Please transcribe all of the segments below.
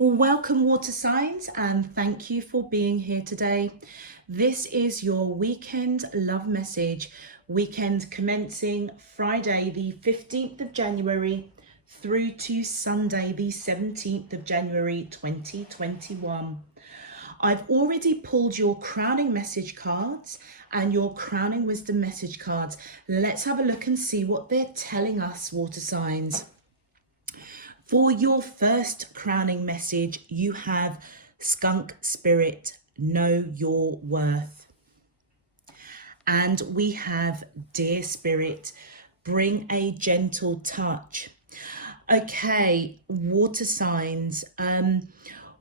Well, welcome, water signs, and thank you for being here today. This is your weekend love message, weekend commencing Friday, the 15th of January, through to Sunday, the 17th of January, 2021. I've already pulled your crowning message cards and your crowning wisdom message cards. Let's have a look and see what they're telling us, water signs. For your first crowning message, you have skunk spirit, know your worth. And we have dear spirit, bring a gentle touch. Okay, water signs,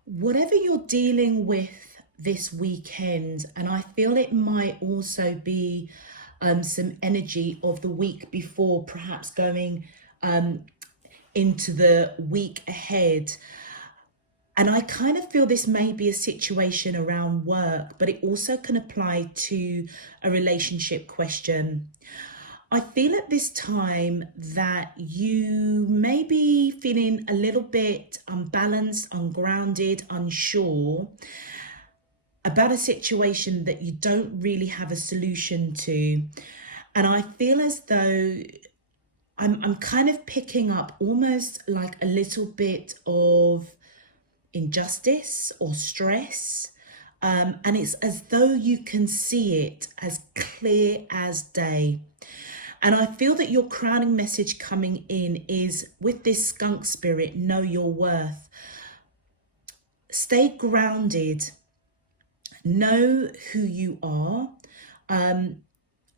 whatever you're dealing with this weekend, and I feel it might also be some energy of the week before, perhaps going into the week ahead. And I kind of feel this may be a situation around work, but it also can apply to a relationship question. I feel at this time that you may be feeling a little bit unbalanced, ungrounded, unsure about a situation that you don't really have a solution to. And I feel as though I'm kind of picking up almost like a little bit of injustice or stress. And it's as though you can see it as clear as day. And I feel that your crowning message coming in is with this skunk spirit, know your worth. Stay grounded. Know who you are.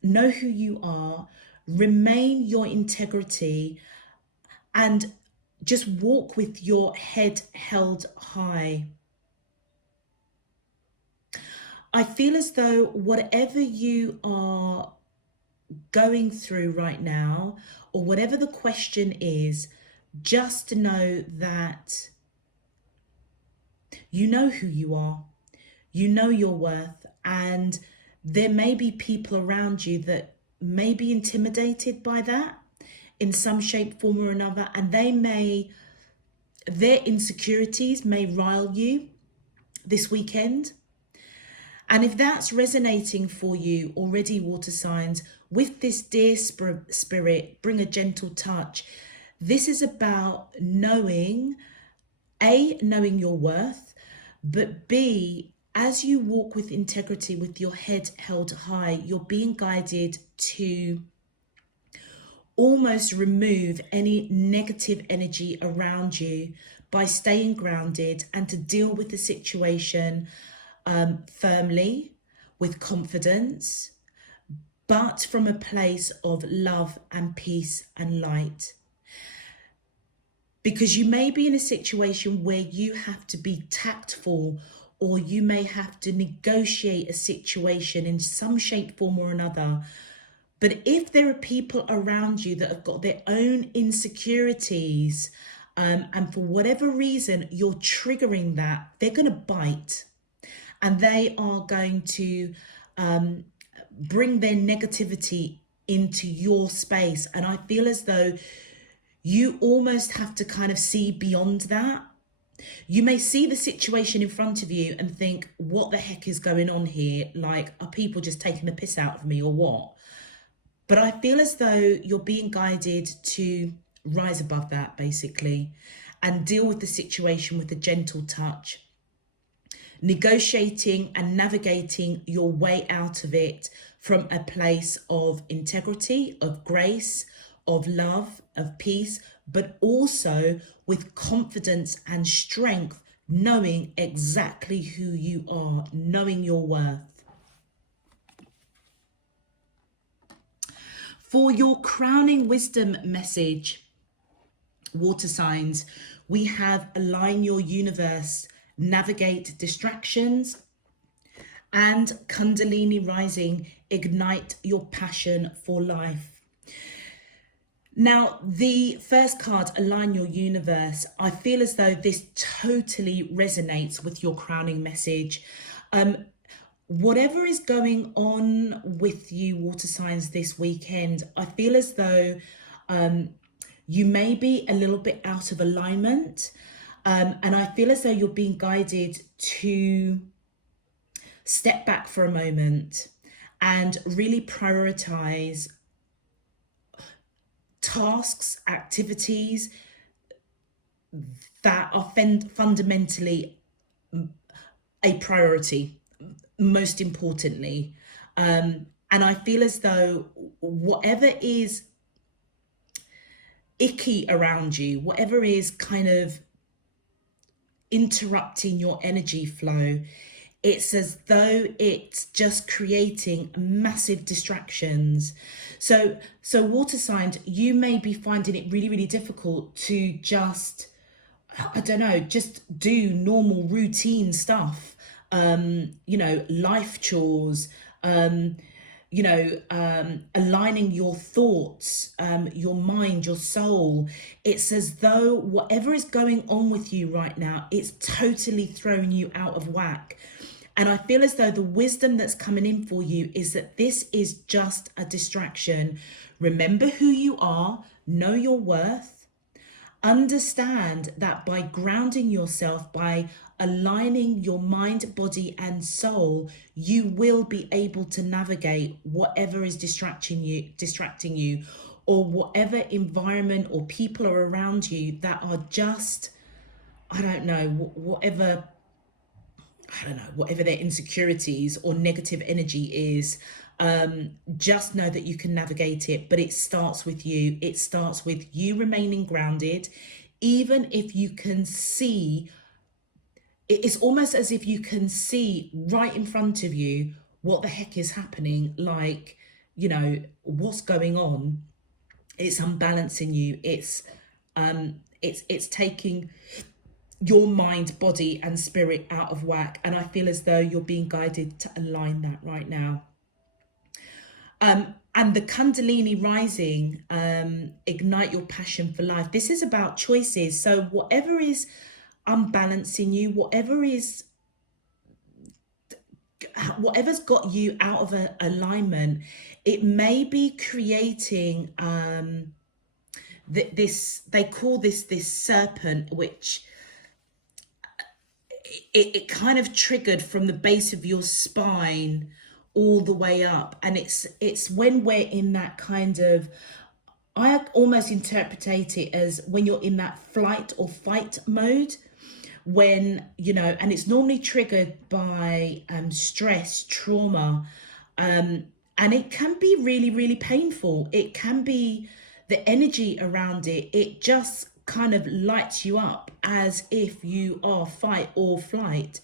Know who you are. Remain your integrity and just walk with your head held high. I feel as though whatever you are going through right now, or whatever the question is, just know that you know who you are, you know your worth, and there may be people around you that may be intimidated by that in some shape, form or another, and their insecurities may rile you this weekend. And if that's resonating for you already, water signs, with this dear spirit, bring a gentle touch. This is about knowing, A, knowing your worth, but B, as you walk with integrity, with your head held high, you're being guided to almost remove any negative energy around you by staying grounded and to deal with the situation firmly, with confidence, but from a place of love and peace and light. Because you may be in a situation where you have to be tactful, or you may have to negotiate a situation in some shape, form or another. But if there are people around you that have got their own insecurities, and for whatever reason you're triggering that, they're going to bite, and they are going to bring their negativity into your space. And I feel as though you almost have to kind of see beyond that. You may see the situation in front of you and think, what the heck is going on here? Like, are people just taking the piss out of me or what? But I feel as though you're being guided to rise above that, basically, and deal with the situation with a gentle touch, negotiating and navigating your way out of it from a place of integrity, of grace, of love, of peace, but also with confidence and strength, knowing exactly who you are, knowing your worth. For your crowning wisdom message, water signs, we have align your universe, navigate distractions, and Kundalini rising, ignite your passion for life. Now, the first card, align your universe, I feel as though this totally resonates with your crowning message. Whatever is going on with you, water signs, this weekend, I feel as though you may be a little bit out of alignment. And I feel as though you're being guided to step back for a moment and really prioritize tasks, activities that are fundamentally a priority, most importantly. And I feel as though whatever is icky around you, whatever is kind of interrupting your energy flow, it's as though it's just creating massive distractions. So water signs, you may be finding it really, really difficult to just, I don't know, just do normal routine stuff, life chores, aligning your thoughts, your mind, your soul. It's as though whatever is going on with you right now, it's totally throwing you out of whack. And I feel as though the wisdom that's coming in for you is that this is just a distraction. Remember who you are, know your worth, understand that by grounding yourself, by aligning your mind, body, and soul, you will be able to navigate whatever is distracting you, or whatever environment or people are around you that are just, whatever their insecurities or negative energy is. Just know that you can navigate it, but it starts with you. It starts with you remaining grounded, even if you can see. It's almost as if you can see right in front of you what the heck is happening, like, what's going on. It's unbalancing you. It's taking your mind, body, and spirit out of whack. And I feel as though you're being guided to align that right now. And the Kundalini rising, ignite your passion for life. This is about choices. So whatever is unbalancing you, whatever's got you out of alignment, it may be creating this, they call this serpent, which it kind of triggered from the base of your spine all the way up. And it's when we're in that kind of, I almost interpret it as when you're in that flight or fight mode, when, and it's normally triggered by stress, trauma, and it can be really, really painful. It can be the energy around it. It just kind of lights you up as if you are fight or flight.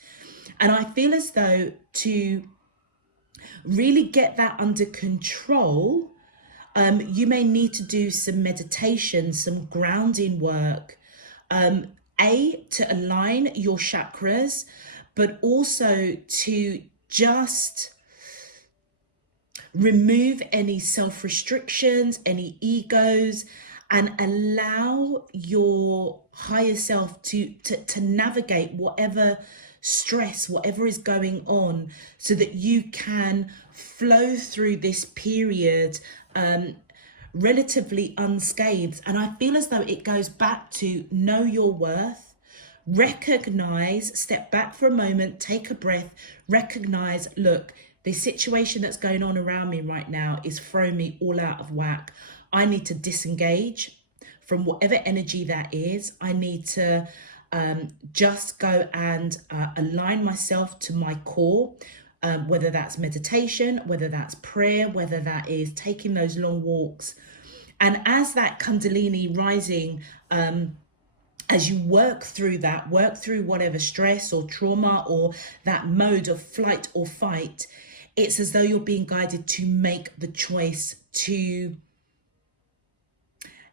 And I feel as though to really get that under control, you may need to do some meditation, some grounding work, to align your chakras, but also to just remove any self-restrictions, any egos, and allow your higher self to navigate whatever stress, whatever is going on, so that you can flow through this period relatively unscathed. And I feel as though it goes back to know your worth, recognize, step back for a moment, take a breath, recognize, look, the situation that's going on around me right now is throwing me all out of whack. I need to disengage from whatever energy that is. I need to just go and align myself to my core, whether that's meditation, whether that's prayer, whether that is taking those long walks. And as that Kundalini rising, as you work through whatever stress or trauma or that mode of flight or fight, it's as though you're being guided to make the choice to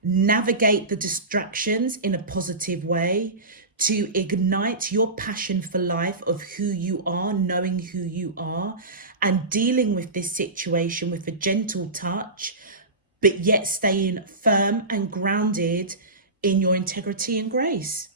navigate the distractions in a positive way, to ignite your passion for life of who you are, knowing who you are, and dealing with this situation with a gentle touch, but yet staying firm and grounded in your integrity and grace.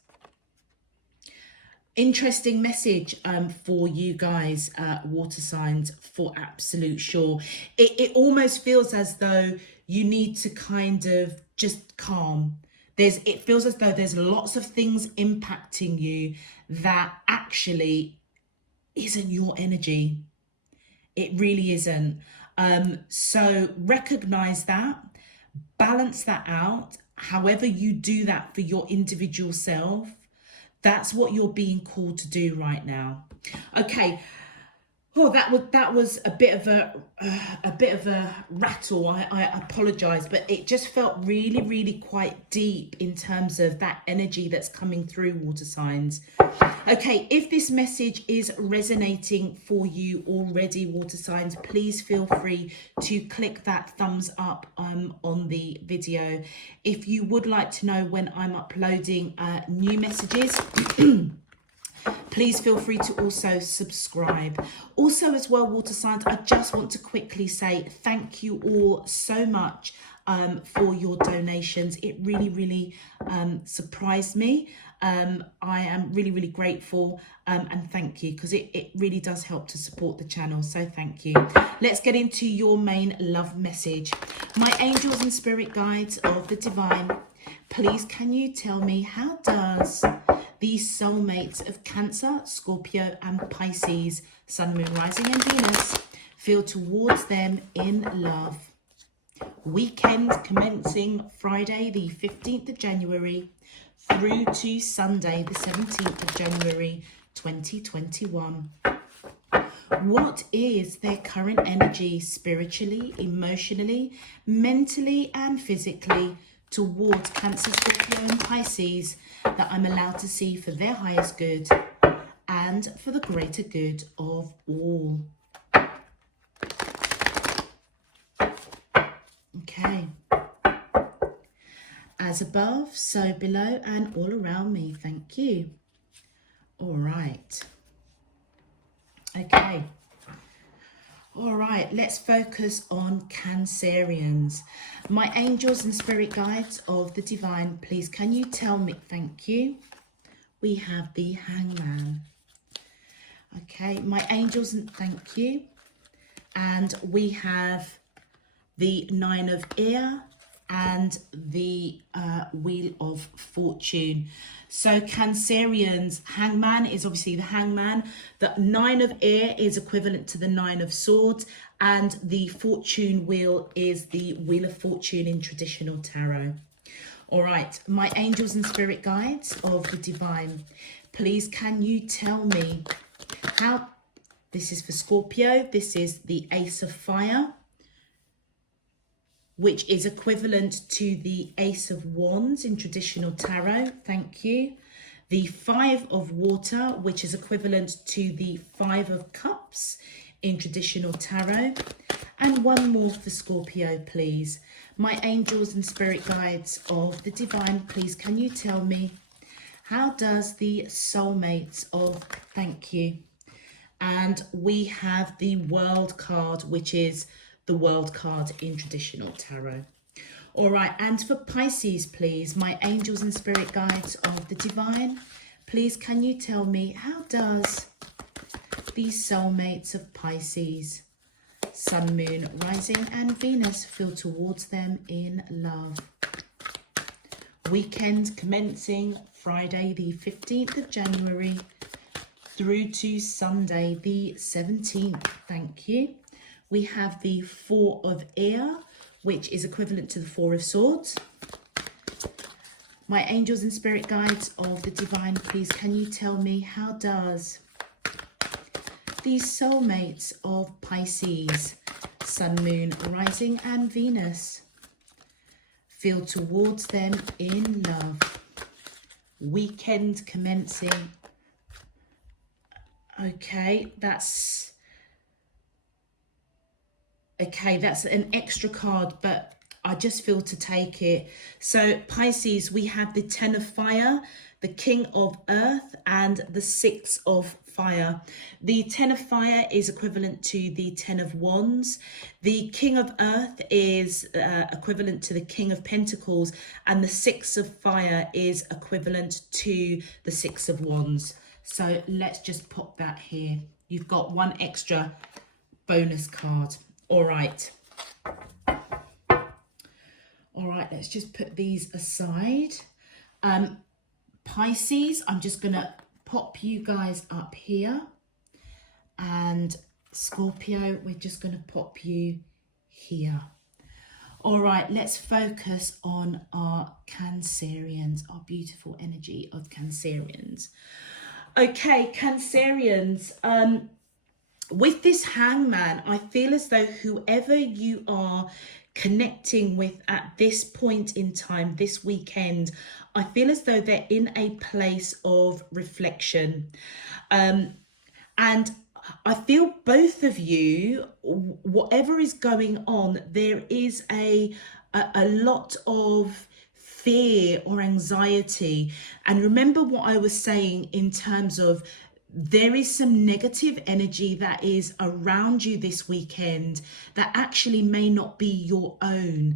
Interesting message for you guys, water signs, for absolute sure. It almost feels as though you need to kind of just calm. it feels as though there's lots of things impacting you that actually isn't your energy. It really isn't. So recognize that, balance that out. However you do that for your individual self, that's what you're being called to do right now. Okay. Oh, that was a bit of a rattle. I apologize, but it just felt really, really quite deep in terms of that energy that's coming through, water signs. Okay, if this message is resonating for you already, water signs, please feel free to click that thumbs up on the video. If you would like to know when I'm uploading new messages, please feel free to also subscribe. Also as well, water signs, I just want to quickly say thank you all so much for your donations. It really, really surprised me. I am really, really grateful and thank you, because it really does help to support the channel. So thank you. Let's get into your main love message. My angels and spirit guides of the divine, please can you tell me, how does these soulmates of Cancer, Scorpio and Pisces, Sun, Moon, Rising and Venus feel towards them in love? Weekend commencing Friday the 15th of January through to Sunday the 17th of January 2021. What is their current energy spiritually, emotionally, mentally and physically towards Cancer, Scorpio and Pisces that I'm allowed to see for their highest good and for the greater good of all? Okay. As above, so below and all around me. Thank you. All right. Okay. All right, let's focus on Cancerians. My angels and spirit guides of the divine, please can you tell me, thank you. We have the Hangman. Okay, my angels, and thank you. And we have the Nine of Ear and the Wheel of Fortune. So Cancerians, Hangman is obviously the Hangman. The Nine of Ear is equivalent to the Nine of Swords, and the Fortune Wheel is the Wheel of Fortune in traditional tarot. All right, my angels and spirit guides of the divine, please can you tell me how, this is for Scorpio, this is the Ace of Fire, which is equivalent to the Ace of Wands in traditional tarot. Thank you. The Five of Water, which is equivalent to the Five of Cups in traditional tarot. And one more for Scorpio, please. My angels and spirit guides of the divine, please can you tell me, how does the soulmates of, thank you. And we have the World card, which is the World card in traditional tarot. All right, and for Pisces, please, my angels and spirit guides of the divine, please can you tell me, how does these soulmates of Pisces, Sun, Moon, Rising and Venus feel towards them in love? Weekend commencing Friday the 15th of January through to Sunday the 17th. Thank you. We have the Four of Air, which is equivalent to the Four of Swords. My angels and spirit guides of the divine, please can you tell me, how does these soulmates of Pisces, Sun, Moon, Rising and Venus feel towards them in love? Weekend commencing. Okay, that's an extra card, but I just feel to take it. So Pisces, we have the Ten of Fire, the King of Earth and the Six of Fire. The Ten of Fire is equivalent to the Ten of Wands. The King of Earth is equivalent to the King of Pentacles, and the Six of Fire is equivalent to the Six of Wands. So let's just pop that here. You've got one extra bonus card. All right. All right, let's just put these aside. Pisces, I'm just going to pop you guys up here. And Scorpio, we're just going to pop you here. All right, let's focus on our Cancerians, our beautiful energy of Cancerians. Okay, Cancerians, with this Hangman, I feel as though whoever you are connecting with at this point in time, this weekend, I feel as though they're in a place of reflection. And I feel both of you, whatever is going on, there is a lot of fear or anxiety. And remember what I was saying in terms of there is some negative energy that is around you this weekend that actually may not be your own.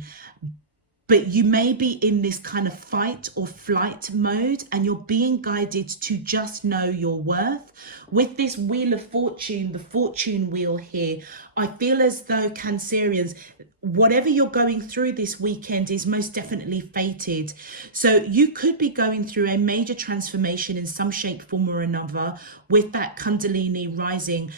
But you may be in this kind of fight or flight mode, and you're being guided to just know your worth. With this Wheel of Fortune, the fortune wheel here, I feel as though Cancerians, whatever you're going through this weekend is most definitely fated. So you could be going through a major transformation in some shape, form or another with that Kundalini rising.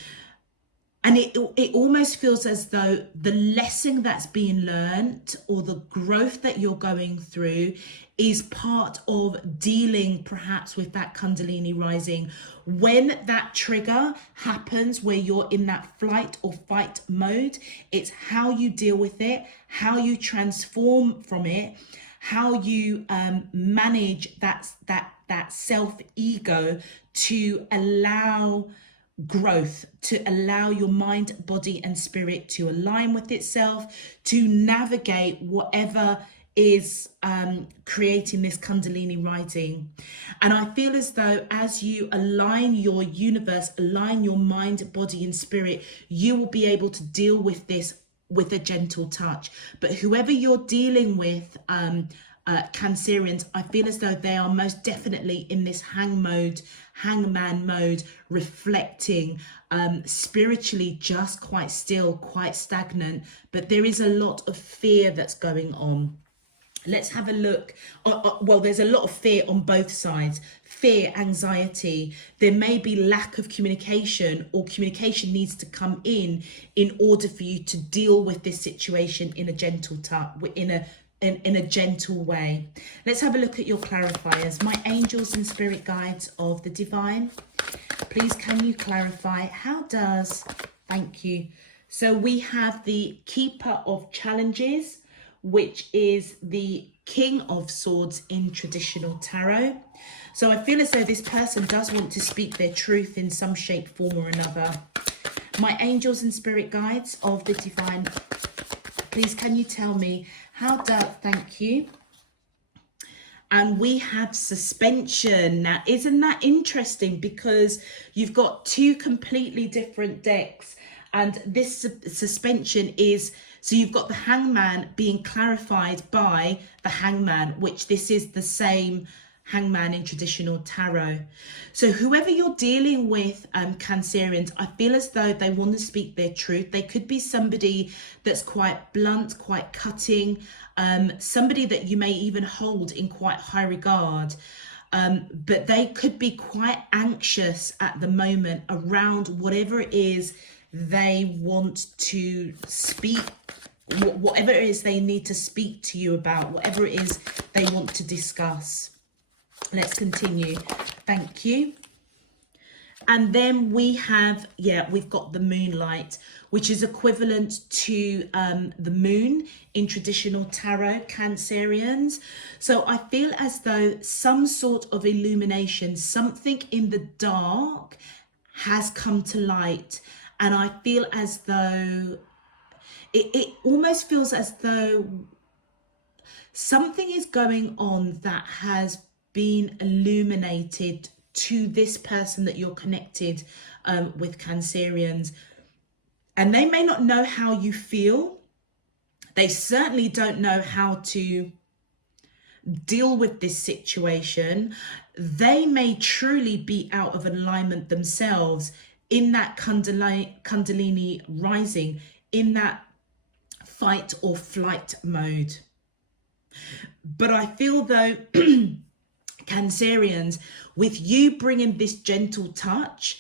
And it almost feels as though the lesson that's being learned or the growth that you're going through is part of dealing perhaps with that Kundalini rising. When that trigger happens where you're in that flight or fight mode, it's how you deal with it, how you transform from it, how you manage that self-ego to allow growth, to allow your mind, body and spirit to align with itself, to navigate whatever is creating this Kundalini rising. And I feel as though as you align your universe, align your mind, body and spirit, you will be able to deal with this with a gentle touch. But whoever you're dealing with, Cancerians, I feel as though they are most definitely in this hangman mode, reflecting, spiritually just quite still, quite stagnant, but there is a lot of fear that's going on. Let's have a look. Well, there's a lot of fear on both sides. Fear, anxiety. There may be lack of communication, or communication needs to come in order for you to deal with this situation in a gentle touch, in a gentle way. Let's have a look at your clarifiers. My angels and spirit guides of the divine, please can you clarify how does, thank you. So we have the Keeper of Challenges, which is the King of Swords in traditional tarot. So I feel as though this person does want to speak their truth in some shape, form or another. My angels and spirit guides of the divine, please can you tell me how does, thank you. And we have suspension. Now, isn't that interesting? Because you've got two completely different decks. And this suspension is, so you've got the Hangman being clarified by the Hangman, which this is the same Hangman in traditional tarot. So whoever you're dealing with, Cancerians, I feel as though they want to speak their truth. They could be somebody that's quite blunt, quite cutting, somebody that you may even hold in quite high regard. But they could be quite anxious at the moment around whatever it is they want to speak, whatever it is they need to speak to you about, whatever it is they want to discuss. Let's continue. Thank you. And then we have, we've got the moonlight, which is equivalent to the moon in traditional tarot, Cancerians. So I feel as though some sort of illumination, something in the dark has come to light. And I feel as though it almost feels as though something is going on that has been illuminated to this person that you're connected with, Cancerians. And they may not know how you feel. They certainly don't know how to deal with this situation. They may truly be out of alignment themselves in that Kundalini rising, in that fight or flight mode. But I feel though, Cancerians, with you bringing this gentle touch,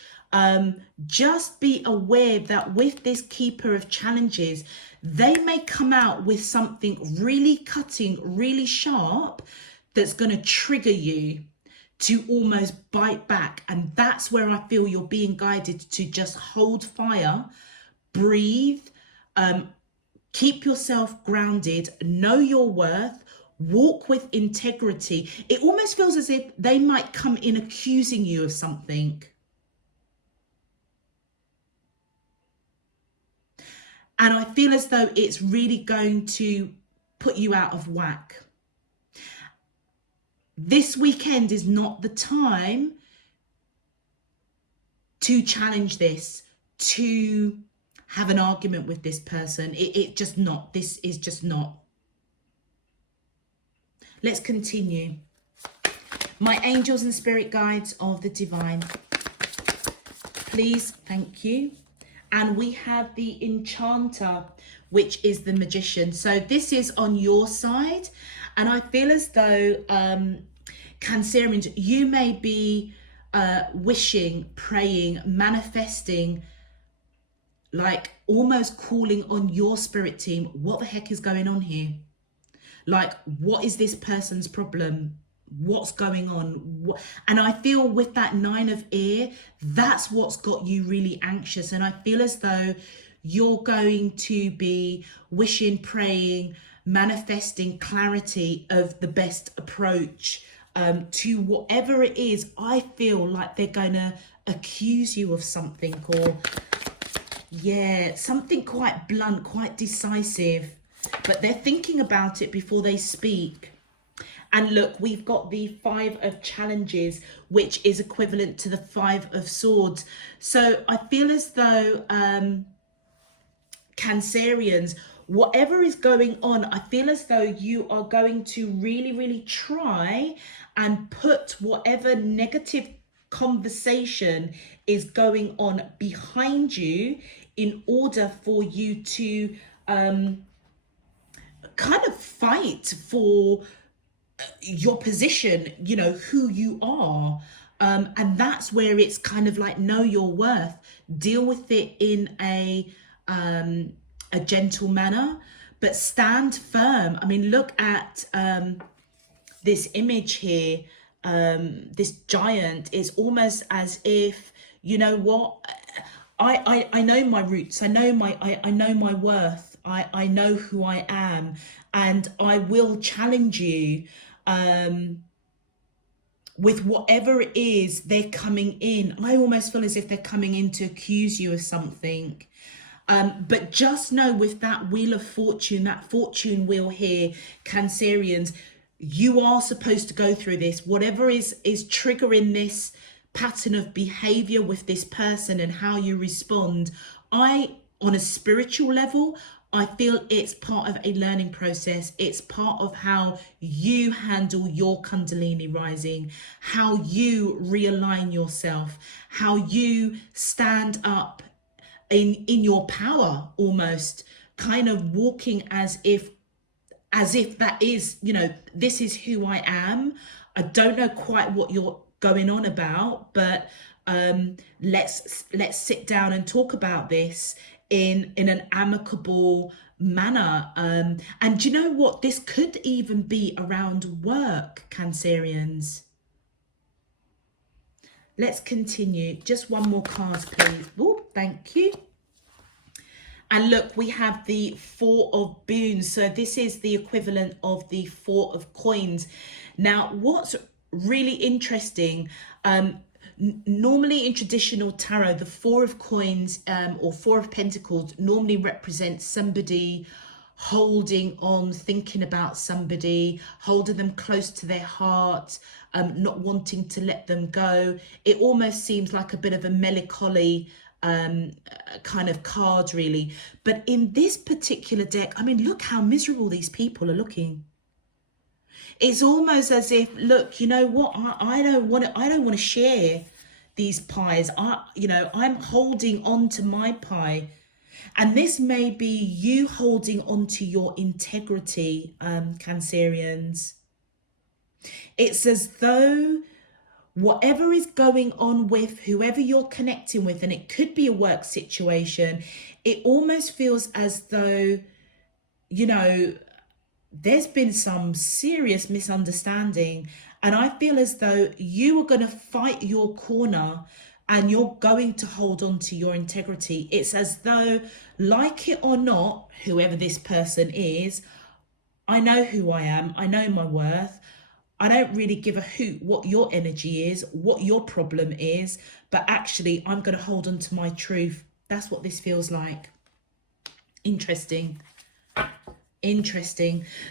just be aware that with this keeper of challenges, they may come out with something really cutting, really sharp, that's going to trigger you to almost bite back. And that's where I feel you're being guided to just hold fire, breathe, keep yourself grounded, know your worth, walk with integrity. It almost feels as if they might come in accusing you of something. And I feel as though it's really going to put you out of whack. This weekend is not the time to challenge this, to have an argument with this person. It just not. This is just not. Let's continue. My angels and spirit guides of the divine, please, thank you. And we have the enchanter, which is the magician. So this is on your side. And I feel as though, Cancerians, you may be wishing, praying, manifesting, like almost calling on your spirit team. What the heck is going on here? Like, what is this person's problem? What's going on? And I feel with that 9 of ear, that's what's got you really anxious. And I feel as though you're going to be wishing, praying, manifesting clarity of the best approach to whatever it is. I feel like they're going to accuse you of something, or something quite blunt, quite decisive, but they're thinking about it before they speak. And look, we've got the 5 of challenges, which is equivalent to the 5 of swords. So I feel as though, Cancerians, whatever is going on, I feel as though you are going to really, really try and put whatever negative conversation is going on behind you in order for you to kind of fight for your position, you know, who you are. And that's where it's kind of like, know your worth, deal with it in a gentle manner, but stand firm. I mean, look at this image here. This giant is almost as if, you know what, I know my roots, I know my worth, I know who I am, and I will challenge you with whatever it is they're coming in. I almost feel as if they're coming in to accuse you of something. But just know, with that wheel of fortune, that fortune wheel here, Cancerians, you are supposed to go through this. Whatever is triggering this pattern of behavior with this person and how you respond, on a spiritual level, I feel it's part of a learning process. It's part of how you handle your Kundalini rising, how you realign yourself, how you stand up in your power, almost kind of walking as if that is, you know, this is who I am. I don't know quite what you're going on about, but let's sit down and talk about this in an amicable manner. And you know what, this could even be around work, Cancerians. Let's continue. Just one more card, please. Oh, thank you. And look, we have the 4 of boons. So this is the equivalent of the 4 of coins. Now, what's really interesting, normally in traditional tarot, the 4 of coins or 4 of pentacles normally represents somebody holding on, thinking about somebody, holding them close to their heart, not wanting to let them go. It almost seems like a bit of a melancholy kind of card, really. But in this particular deck, I mean, look how miserable these people are looking. It's almost as if, look, you know what, I don't want to share these pies. I'm holding on to my pie. And this may be you holding on to your integrity, Cancerians. It's as though whatever is going on with whoever you're connecting with, and it could be a work situation, it almost feels as though, you know, there's been some serious misunderstanding. And I feel as though you are going to fight your corner and you're going to hold on to your integrity. It's as though, like it or not, whoever this person is, I know who I am. I know my worth. I don't really give a hoot what your energy is, what your problem is, but actually I'm going to hold on to my truth. That's what this feels like. Interesting.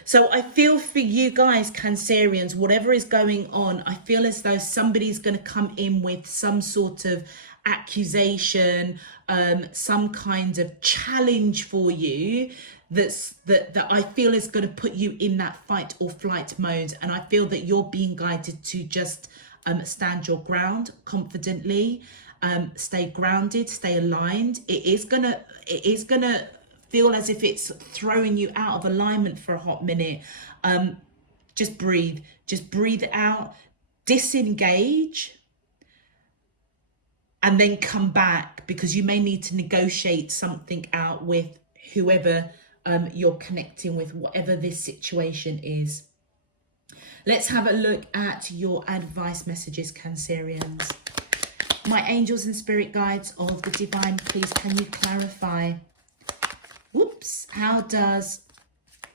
So I feel for you guys, Cancerians, whatever is going on, I feel as though somebody's going to come in with some sort of accusation, some kind of challenge for you that I feel is going to put you in that fight or flight mode. And I feel that you're being guided to just stand your ground confidently, stay grounded, stay aligned. It is gonna feel as if it's throwing you out of alignment for a hot minute. Just breathe it out, disengage, and then come back, because you may need to negotiate something out with whoever you're connecting with, whatever this situation is. Let's have a look at your advice messages, Cancerians. My angels and spirit guides of the divine, please can you clarify, whoops, how does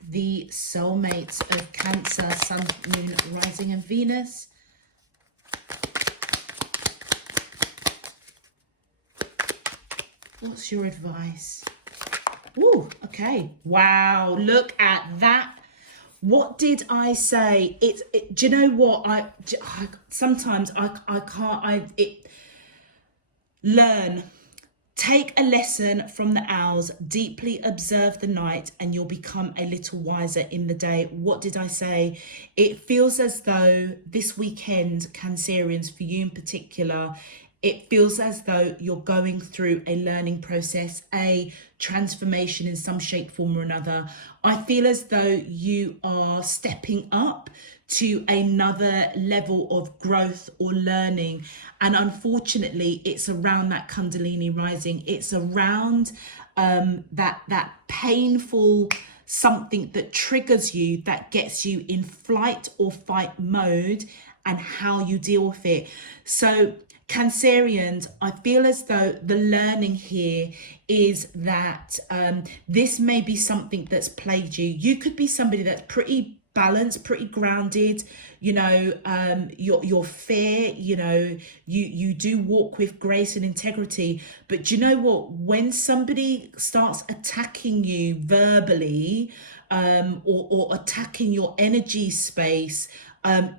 the soulmates of Cancer, Sun, Moon, Rising and Venus, what's your advice? Ooh, okay. Wow, look at that. What did I say? Do you know what? Sometimes I can't, learn. Take a lesson from the owls, deeply observe the night, and you'll become a little wiser in the day. What did I say? It feels as though this weekend, Cancerians, for you in particular, it feels as though you're going through a learning process, a transformation in some shape, form or another. I feel as though you are stepping up to another level of growth or learning. And unfortunately, it's around that Kundalini rising. It's around that painful something that triggers you, that gets you in flight or fight mode, and how you deal with it. So Cancerians, I feel as though the learning here is that this may be something that's plagued you. You could be somebody that's pretty balanced, pretty grounded, you know, you're fair, you know, you do walk with grace and integrity. But do you know what? When somebody starts attacking you verbally, or attacking your energy space,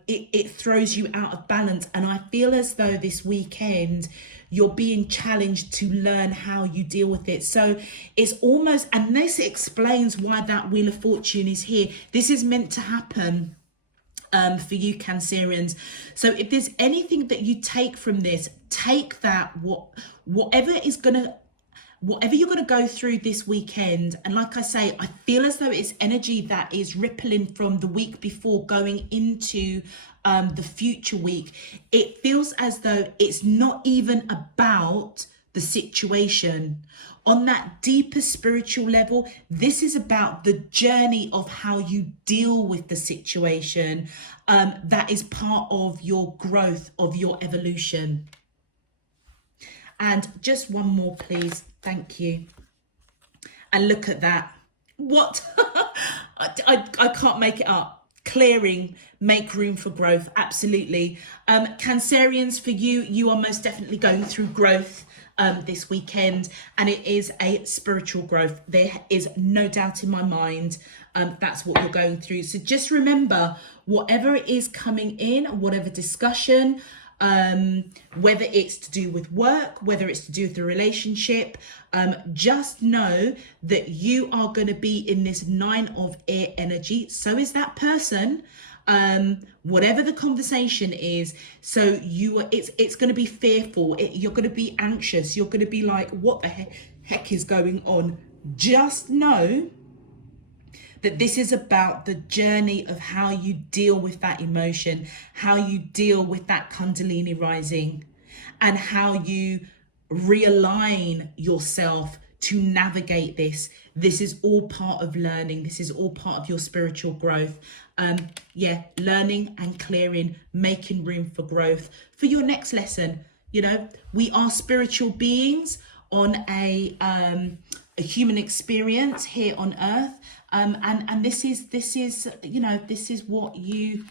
it throws you out of balance. And I feel as though this weekend you're being challenged to learn how you deal with it. So it's almost, and this explains why that Wheel of Fortune is here. This is meant to happen for you, Cancerians. So if there's anything that you take from this, take that, whatever you're going to go through this weekend. And like I say, I feel as though it's energy that is rippling from the week before going into the future week. It feels as though it's not even about the situation. On that deeper spiritual level, this is about the journey of how you deal with the situation. That is part of your growth, of your evolution. And just one more, please. Thank you. And look at that. What? I can't make it up. Clearing, make room for growth. Absolutely. Cancerians, for you, you are most definitely going through growth this weekend, and it is a spiritual growth. There is no doubt in my mind that's what you're going through. So just remember, whatever is coming in, whatever discussion, whether it's to do with work, whether it's to do with the relationship, just know that you are going to be in this 9 of air energy. So is that person, whatever the conversation is. So it's going to be fearful. You're going to be anxious. You're going to be like, what the heck is going on, just know that this is about the journey of how you deal with that emotion, how you deal with that Kundalini rising, and how you realign yourself to navigate this. This is all part of learning. This is all part of your spiritual growth. Learning and clearing, making room for growth for your next lesson. You know, we are spiritual beings on a human experience here on earth, and this is you know, this is what you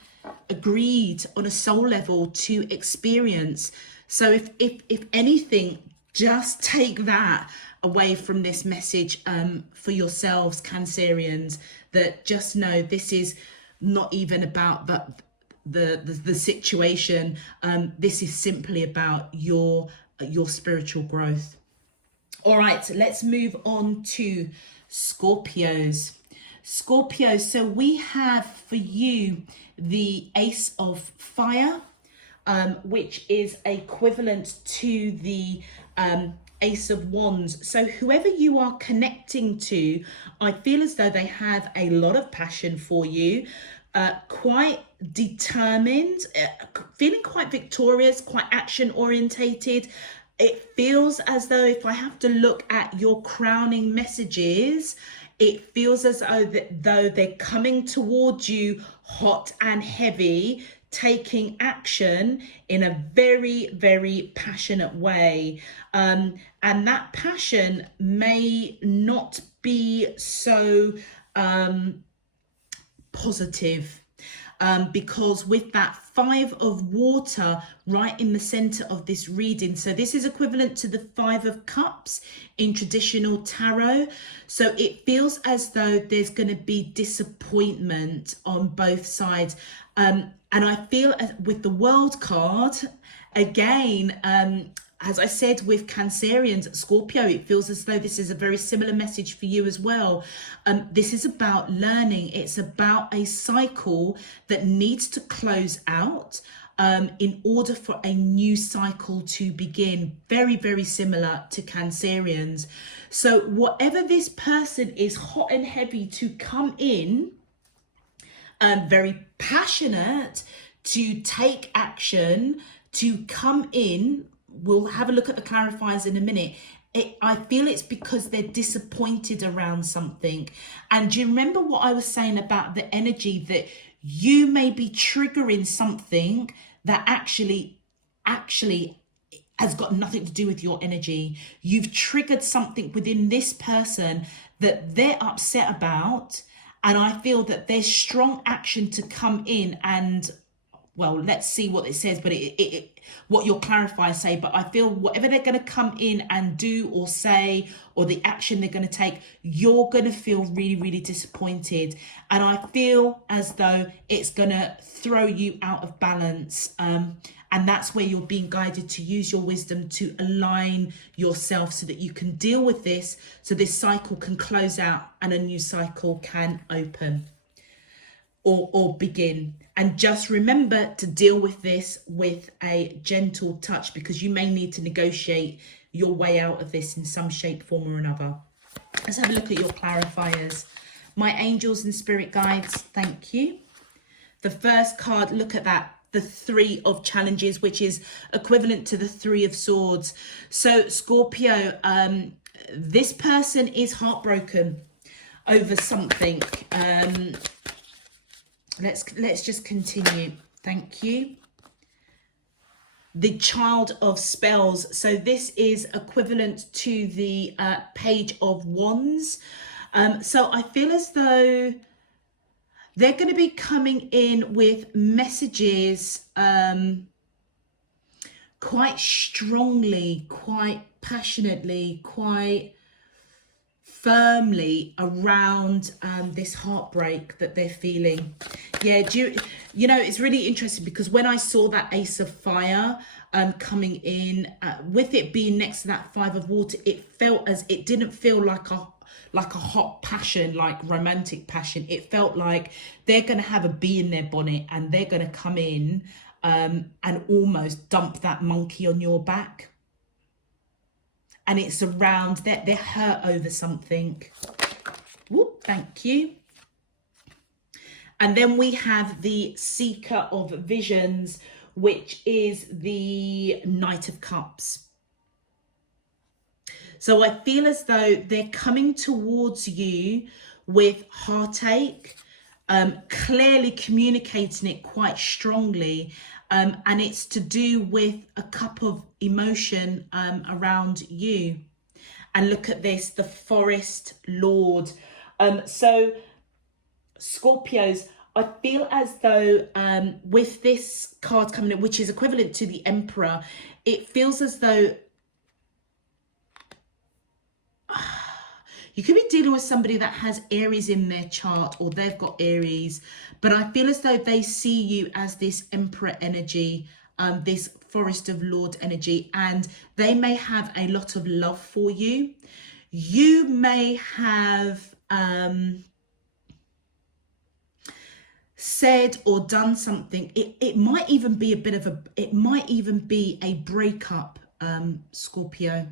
agreed on a soul level to experience. So if anything, just take that away from this message for yourselves, Cancerians, that just know this is not even about the situation. This is simply about your spiritual growth. All right, let's move on to Scorpios. Scorpios, so we have for you the Ace of Fire, which is equivalent to the Ace of Wands. So whoever you are connecting to, I feel as though they have a lot of passion for you, quite determined, feeling quite victorious, quite action orientated. It feels as though, if I have to look at your crowning messages, it feels as though they're coming towards you hot and heavy, taking action in a very, very passionate way. And that passion may not be so positive. Because with that 5 of water right in the center of this reading, so this is equivalent to the 5 of cups in traditional tarot. So it feels as though there's going to be disappointment on both sides. And I feel with the World card, again, as I said with Cancerians, Scorpio, it feels as though this is a very similar message for you as well. This is about learning. It's about a cycle that needs to close out in order for a new cycle to begin. Very, very similar to Cancerians. So whatever this person is hot and heavy to come in, very passionate to take action, to come in. We'll have a look at the clarifiers in a minute. I feel it's because they're disappointed around something. And do you remember what I was saying about the energy that you may be triggering something that actually has got nothing to do with your energy? You've triggered something within this person that they're upset about. And I feel that there's strong action to come in and, well, let's see what it says, but what your clarifiers say. But I feel whatever they're going to come in and do or say, or the action they're going to take, you're going to feel really, really disappointed. And I feel as though it's going to throw you out of balance. And that's where you're being guided to use your wisdom to align yourself so that you can deal with this, so this cycle can close out and a new cycle can open or begin. And just remember to deal with this with a gentle touch, because you may need to negotiate your way out of this in some shape, form or another. Let's have a look at your clarifiers. My angels and spirit guides, thank you. The first card, look at that. The 3 of challenges, which is equivalent to the 3 of swords. So Scorpio, this person is heartbroken over something. Let's just continue. Thank you. The Child of Spells. So this is equivalent to the Page of Wands. So I feel as though they're going to be coming in with messages quite strongly, quite passionately, quite firmly around this heartbreak that they're feeling. Yeah, you know, it's really interesting because when I saw that Ace of Fire coming in, with it being next to that 5 of water, it didn't feel like a hot passion, like romantic passion. It felt like they're going to have a bee in their bonnet and they're going to come in and almost dump that monkey on your back. and it's around that they're hurt over something. Whoop, thank you. And then we have the Seeker of Visions, which is the Knight of Cups. So I feel as though they're coming towards you with heartache, clearly communicating it quite strongly. And it's to do with a cup of emotion around you. And look at this, the Forest Lord. So Scorpios, I feel as though with this card coming in, which is equivalent to the Emperor, it feels as though you could be dealing with somebody that has Aries in their chart, or they've got Aries, but I feel as though they see you as this Emperor energy, this Forest of Lord energy, and they may have a lot of love for you. You may have said or done something. It might even be a breakup, Scorpio.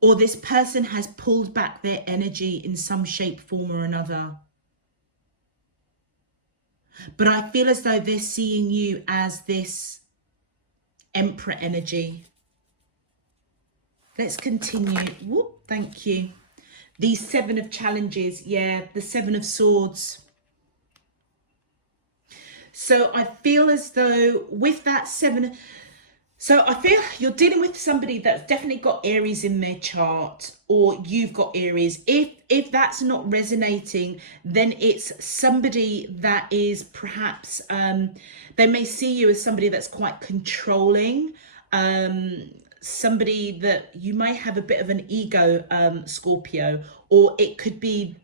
Or this person has pulled back their energy in some shape, form or another. But I feel as though they're seeing you as this Emperor energy. Let's continue. Whoop, thank you. The Seven of Challenges. Yeah, the Seven of Swords. So I feel as though with that seven... So I feel you're dealing with somebody that's definitely got Aries in their chart, or you've got Aries. If that's not resonating, then it's somebody that is perhaps, they may see you as somebody that's quite controlling, somebody that you might have a bit of an ego, Scorpio, or it could be,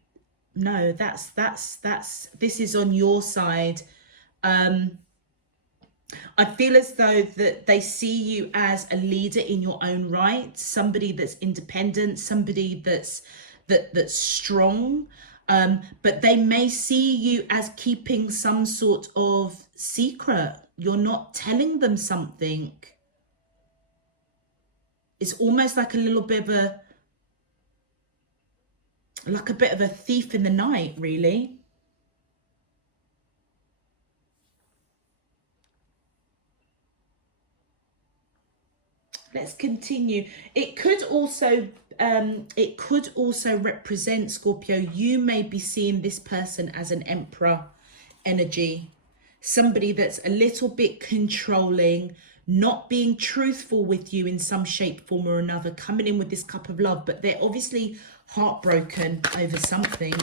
no, this is on your side. I feel as though that they see you as a leader in your own right, somebody that's independent, somebody that's strong, but they may see you as keeping some sort of secret. You're not telling them something. It's almost like a little bit of a thief in the night, really. Let's continue. It could also represent, Scorpio, you may be seeing this person as an Emperor energy, somebody that's a little bit controlling, not being truthful with you in some shape, form or another, coming in with this cup of love, but they're obviously heartbroken over something.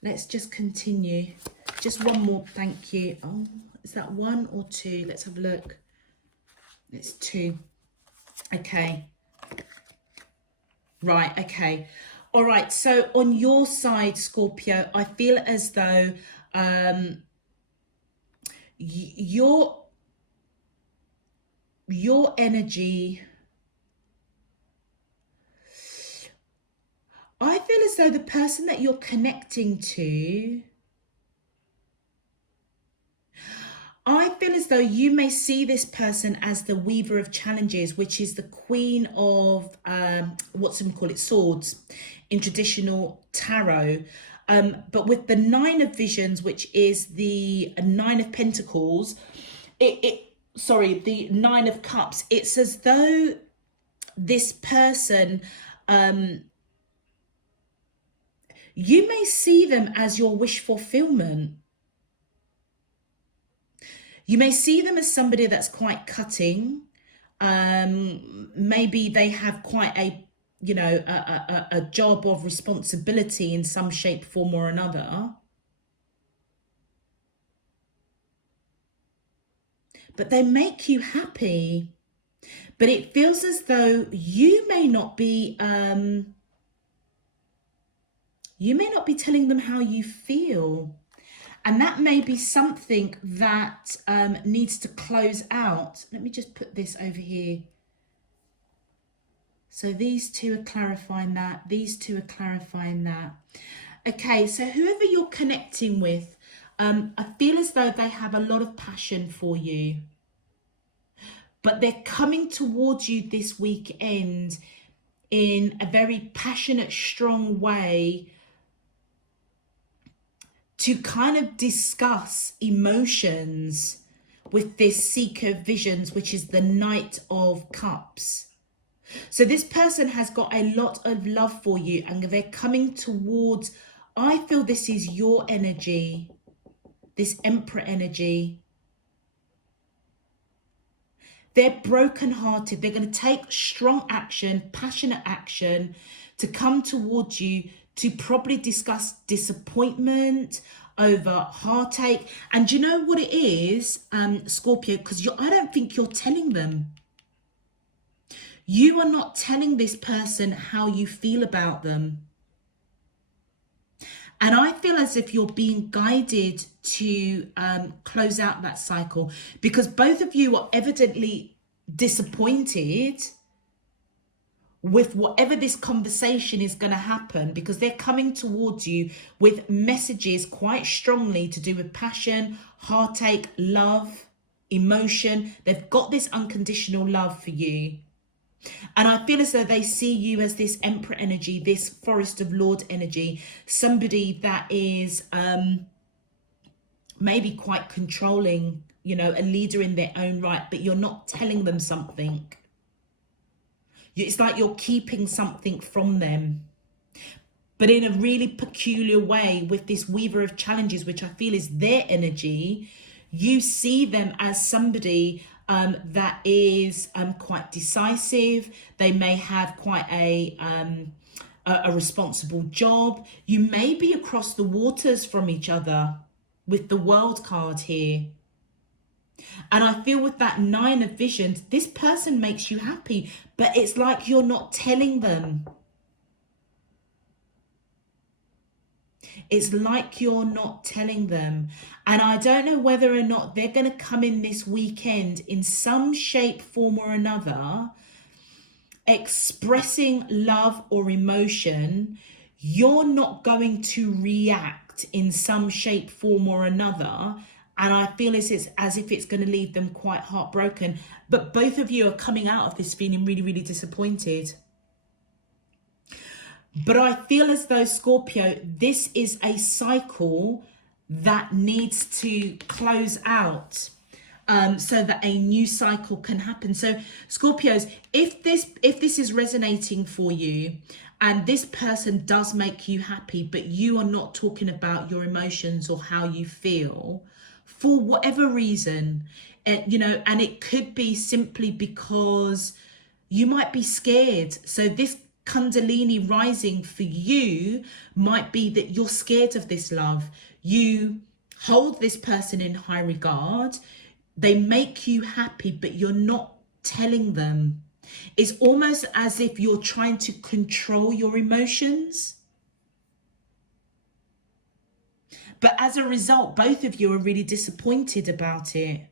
Let's just continue. Just one more, thank you. Oh, is that one or two? Let's have a look. It's two. Okay. Right, okay. All right, so on your side, Scorpio, I feel as though your energy, I feel as though the person that you're connecting to, I feel as though you may see this person as the Weaver of Challenges, which is the Queen of, swords in traditional tarot. But with the Nine of Visions, which is the Nine of Pentacles, the Nine of Cups, it's as though this person, you may see them as your wish fulfillment. You may see them as somebody that's quite cutting. Maybe they have quite a job of responsibility in some shape, form or another. But they make you happy. But it feels as though you may not be telling them how you feel. And that may be something that needs to close out. Let me just put this over here. So these two are clarifying that. These two are clarifying that. Okay, so whoever you're connecting with, I feel as though they have a lot of passion for you. but they're coming towards you this weekend in a very passionate, strong way to kind of discuss emotions with this seeker of visions, which is the Knight of Cups. So this person has got a lot of love for you, and they're coming towards, I feel this is your energy, this Emperor energy. They're brokenhearted. They're going to take strong action, passionate action to come towards you to probably discuss disappointment, over heartache. And do you know what it is, Scorpio? Because I don't think you're telling them. You are not telling this person how you feel about them. And I feel as if you're being guided to close out that cycle, because both of you are evidently disappointed with whatever this conversation is going to happen, because they're coming towards you with messages quite strongly to do with passion, heartache, love, emotion. They've got this unconditional love for you. And I feel as though they see you as this Emperor energy, this Forest of Lord energy, somebody that is maybe quite controlling, you know, a leader in their own right, but you're not telling them something. It's like you're keeping something from them, but in a really peculiar way with this Weaver of Challenges, which I feel is their energy. You see them as somebody that is quite decisive. They may have quite a responsible job. You may be across the waters from each other with the World card here. And I feel with that Nine of Visions, this person makes you happy, but it's like you're not telling them. It's like you're not telling them. And I don't know whether or not they're going to come in this weekend in some shape, form or another, expressing love or emotion. You're not going to react in some shape, form or another. And I feel as if it's going to leave them quite heartbroken. But both of you are coming out of this feeling really, really disappointed. But I feel as though, Scorpio, this is a cycle that needs to close out so that a new cycle can happen. So Scorpios, if this is resonating for you and this person does make you happy, but you are not talking about your emotions or how you feel for whatever reason, you know, and it could be simply because you might be scared. So this Kundalini rising for you might be that you're scared of this love. You hold this person in high regard. They make you happy, but you're not telling them. It's almost as if you're trying to control your emotions. But as a result, both of you are really disappointed about it.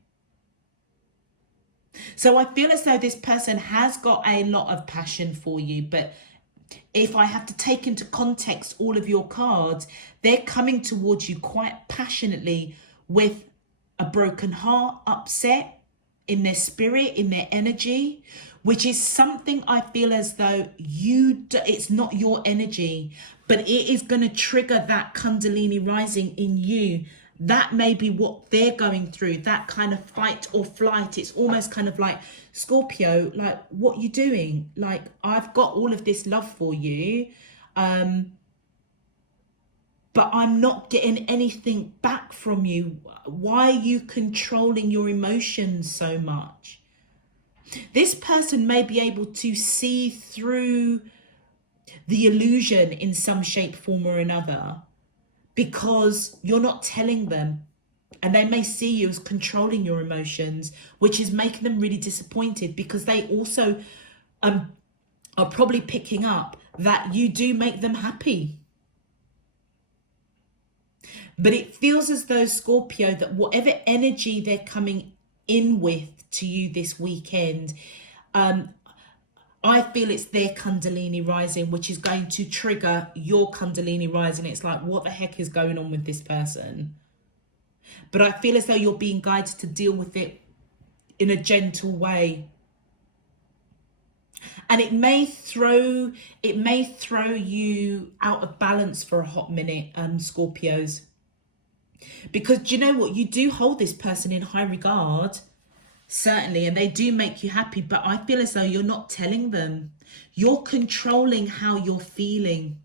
So I feel as though this person has got a lot of passion for you, but if I have to take into context all of your cards, they're coming towards you quite passionately with a broken heart, upset in their spirit, in their energy, which is something I feel as though it's not your energy, but it is going to trigger that Kundalini rising in you. That may be what they're going through, that kind of fight or flight. It's almost kind of like, Scorpio, like, what you doing? Like, I've got all of this love for you, but I'm not getting anything back from you. Why are you controlling your emotions so much? This person may be able to see through the illusion in some shape, form or another, because you're not telling them, and they may see you as controlling your emotions, which is making them really disappointed, because they also are probably picking up that you do make them happy. But it feels as though, Scorpio, that whatever energy they're coming in with to you this weekend, I feel it's their Kundalini rising, which is going to trigger your Kundalini rising. It's like, what the heck is going on with this person? But I feel as though you're being guided to deal with it in a gentle way. And it may throw you out of balance for a hot minute, Scorpios. Because do you know what? You do hold this person in high regard, certainly, and they do make you happy, but I feel as though you're not telling them. You're controlling how you're feeling.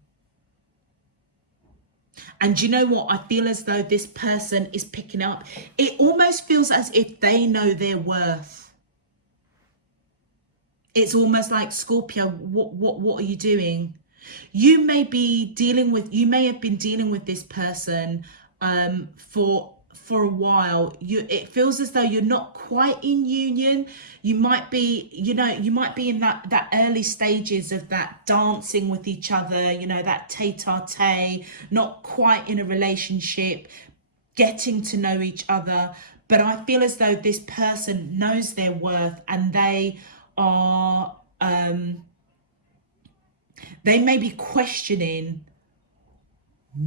And you know what? I feel as though this person is picking up. It almost feels as if they know their worth. It's almost like, Scorpio, what are you doing? You may have been dealing with this person for a while. It feels as though you're not quite in union. You might be, you might be in that early stages of that dancing with each other, that tete-a-tete, not quite in a relationship, getting to know each other. But I feel as though this person knows their worth, and they are they may be questioning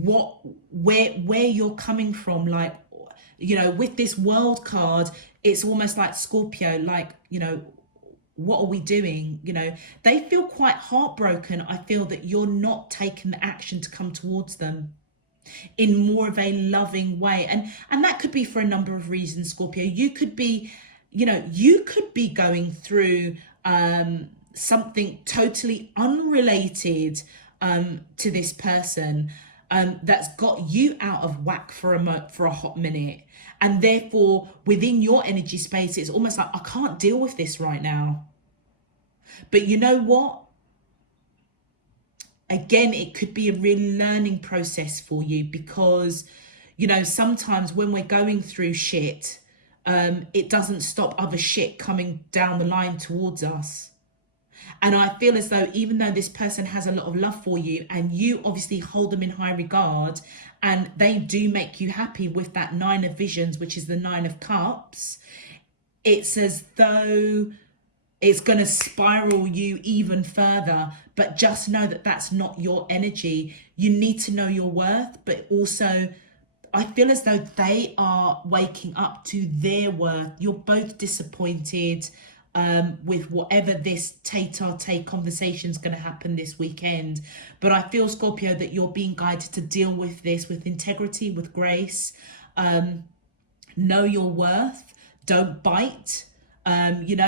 where you're coming from. Like, with this world card, it's almost like, Scorpio, like, what are we doing? They feel quite heartbroken. I feel that you're not taking the action to come towards them in more of a loving way, and that could be for a number of reasons, Scorpio. You could be going through something totally unrelated to this person, that's got you out of whack for a hot minute, and therefore within your energy space it's almost like, I can't deal with this right now. But you know what? Again, it could be a real learning process for you, because sometimes when we're going through shit, it doesn't stop other shit coming down the line towards us. And I feel as though, even though this person has a lot of love for you, and you obviously hold them in high regard, and they do make you happy with that 9 of Visions, which is the 9 of Cups, it's as though it's going to spiral you even further. But just know that that's not your energy. You need to know your worth, but also I feel as though they are waking up to their worth. You're both disappointed with whatever this tete-a-tete conversation is going to happen this weekend. But I feel, Scorpio, that you're being guided to deal with this with integrity, with grace. Know your worth. Don't bite.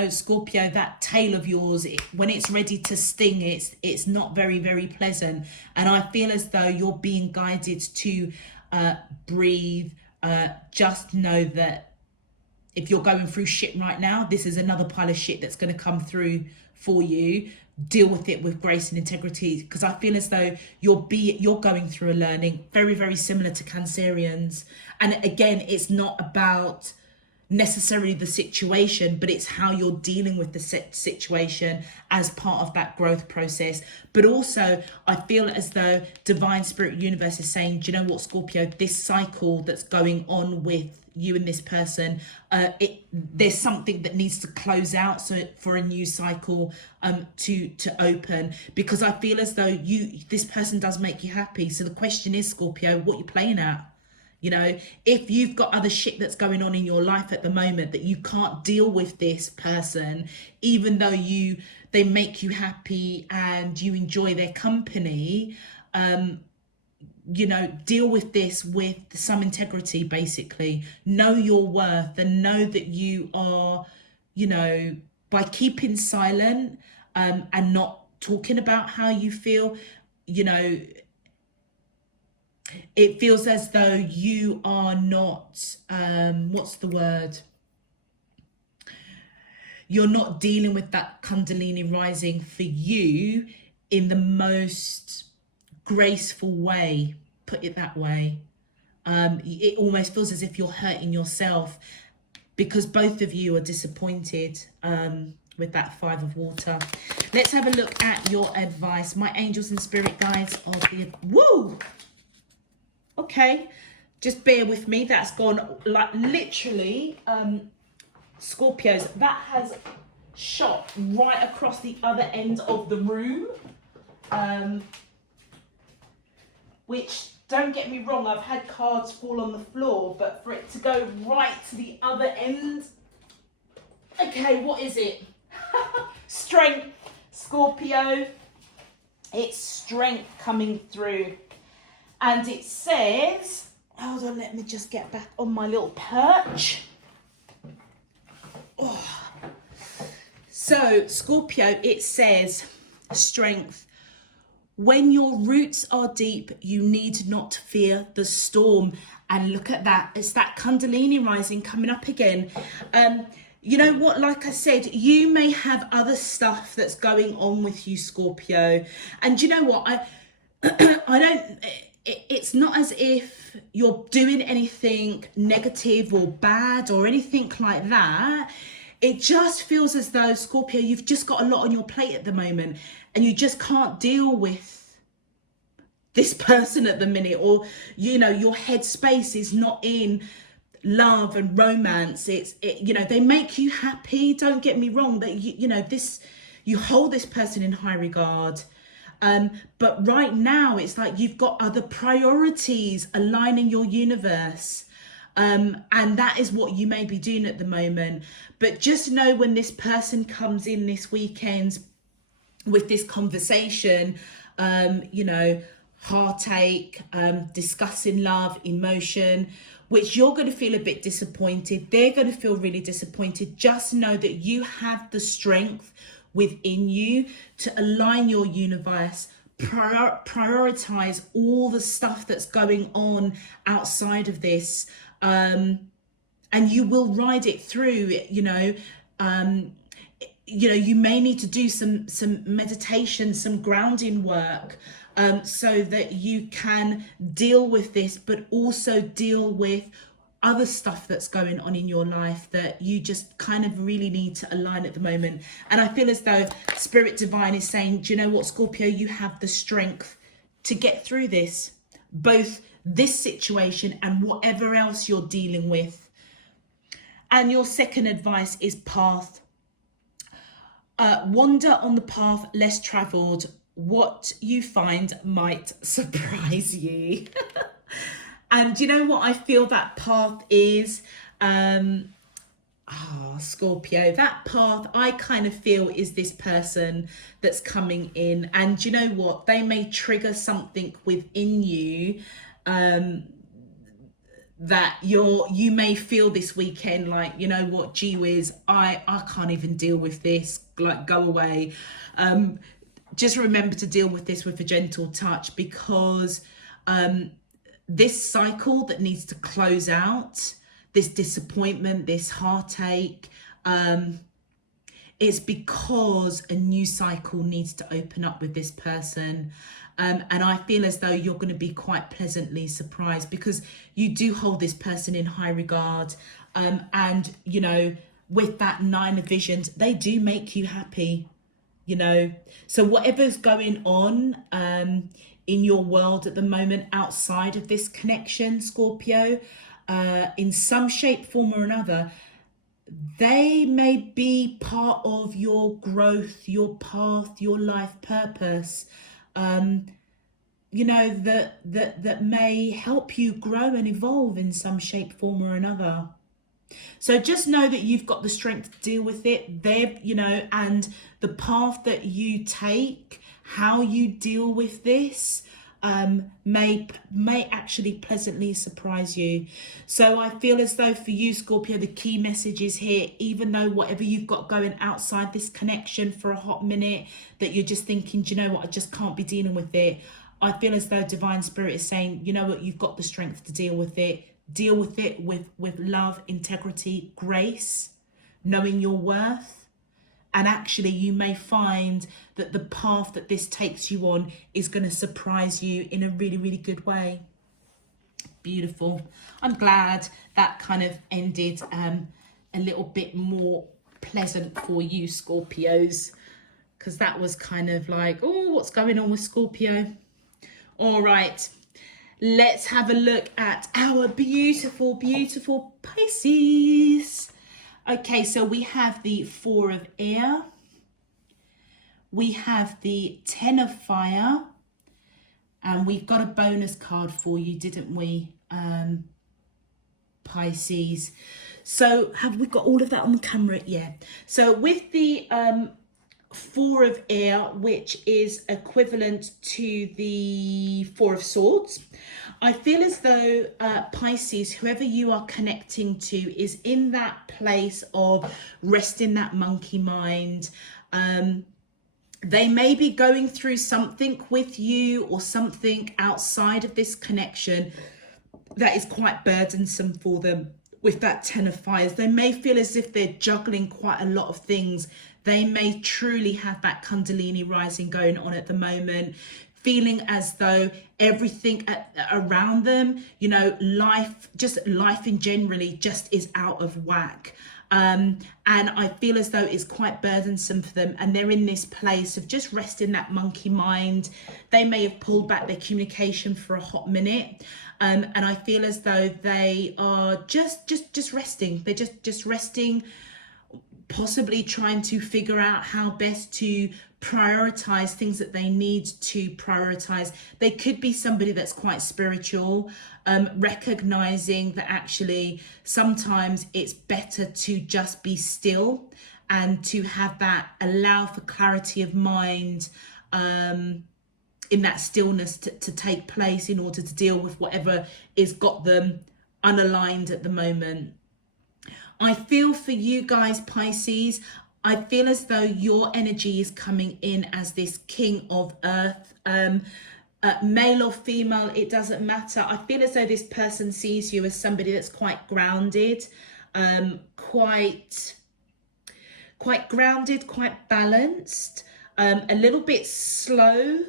Scorpio, that tail of yours, when it's ready to sting, it's not very, very pleasant. And I feel as though you're being guided to breathe. Just know that if you're going through shit right now, this is another pile of shit that's going to come through for you. Deal with it with grace and integrity, because I feel as though you're going through a learning very, very similar to Cancerians. And again, it's not about necessarily the situation, but it's how you're dealing with the situation as part of that growth process. But also, I feel as though Divine Spirit Universe is saying, do you know what, Scorpio, this cycle that's going on with you and this person, there's something that needs to close out, so for a new cycle to open, because I feel as though this person does make you happy. So the question is, Scorpio, what you playing at? If you've got other shit that's going on in your life at the moment that you can't deal with this person, even though they make you happy and you enjoy their company, deal with this with some integrity, basically. Know your worth, and know that you are, by keeping silent and not talking about how you feel, it feels as though you are not, what's the word? You're not dealing with that Kundalini rising for you in the most graceful way, put it that way. It almost feels as if you're hurting yourself, because both of you are disappointed with that 5 of Water. Let's have a look at your advice. My angels and spirit guides of the... Woo! Okay, just bear with me. That's gone like literally, Scorpios, that has shot right across the other end of the room. Which, don't get me wrong, I've had cards fall on the floor, but for it to go right to the other end, Okay, what is it? Strength, Scorpio. It's strength coming through. And it says, hold on, let me just get back on my little perch. Oh. So, Scorpio, it says, strength. When your roots are deep, you need not fear the storm. And look at that. It's that Kundalini rising coming up again. You know what, like I said, you may have other stuff that's going on with you, Scorpio. And you know what, I don't, it's not as if you're doing anything negative or bad or anything like that. It just feels as though, Scorpio, you've just got a lot on your plate at the moment and you just can't deal with this person at the minute, or, you know, your headspace is not in love and romance. You know, they make you happy, don't get me wrong, that you know this, you hold this person in high regard, but right now it's like you've got other priorities aligning your universe, and that is what you may be doing at the moment. But just know, when this person comes in this weekend with this conversation, you know, heartache, discussing love, emotion, which you're going to feel a bit disappointed, they're going to feel really disappointed. Just know that you have the strength within you to align your universe, prioritize all the stuff that's going on outside of this, and you will ride it through. You know, you may need to do some meditation, some grounding work, so that you can deal with this, but also deal with other stuff that's going on in your life that you just kind of really need to align at the moment. And I feel as though Spirit Divine is saying, do you know what, Scorpio, you have the strength to get through this, both this situation and whatever else you're dealing with. And your second advice is path. Wander on the path less traveled. What you find might surprise you. And you know what I feel that path is? Scorpio, that path I kind of feel is this person that's coming in. And you know what? They may trigger something within you, that you may feel this weekend like, you know what, gee whiz, I can't even deal with this, like, go away. Just remember to deal with this with a gentle touch, because this cycle that needs to close out, this disappointment, this heartache, it's because a new cycle needs to open up with this person. And I feel as though you're going to be quite pleasantly surprised, because you do hold this person in high regard. And, you know, with that 9 of visions, they do make you happy, you know. So whatever's going on in your world at the moment outside of this connection, Scorpio, in some shape, form or another, they may be part of your growth, your path, your life purpose, you know, that may help you grow and evolve in some shape, form or another. So just know that you've got the strength to deal with it there, you know, and the path that you take, how you deal with this, may actually pleasantly surprise you. So I feel as though for you, Scorpio, the key message is here, even though whatever you've got going outside this connection for a hot minute, that you're just thinking, do you know what, I just can't be dealing with it. I feel as though Divine Spirit is saying, you know what, you've got the strength to deal with it. Deal with it with love, integrity, grace, knowing your worth. And actually you may find that the path that this takes you on is going to surprise you in a really, really good way. Beautiful. I'm glad that kind of ended a little bit more pleasant for you, Scorpios, because that was kind of like, oh, what's going on with Scorpio? All right. Let's have a look at our beautiful, beautiful Pisces. Okay, so we have the 4 of air. We have the 10 of fire. And we've got a bonus card for you, didn't we, Pisces? So have we got all of that on the camera? Yeah. So with the Four of Air, which is equivalent to the Four of Swords, I feel as though Pisces, whoever you are connecting to, is in that place of resting that monkey mind. They may be going through something with you or something outside of this connection that is quite burdensome for them. With that Ten of Fires, they may feel as if they're juggling quite a lot of things. They may truly have that Kundalini rising going on at the moment, feeling as though everything around them, you know, life in generally just is out of whack. And I feel as though it's quite burdensome for them, and they're in this place of just resting that monkey mind. They may have pulled back their communication for a hot minute, and I feel as though they are just resting. They're just resting, possibly trying to figure out how best to prioritize things that they need to prioritize. They could be somebody that's quite spiritual, recognizing that actually sometimes it's better to just be still and to have that allow for clarity of mind in that stillness to take place in order to deal with whatever is got them unaligned at the moment. I feel for you guys, Pisces, I feel as though your energy is coming in as this King of Earth, male or female, it doesn't matter. I feel as though this person sees you as somebody that's quite grounded, quite grounded, quite balanced, a little bit slow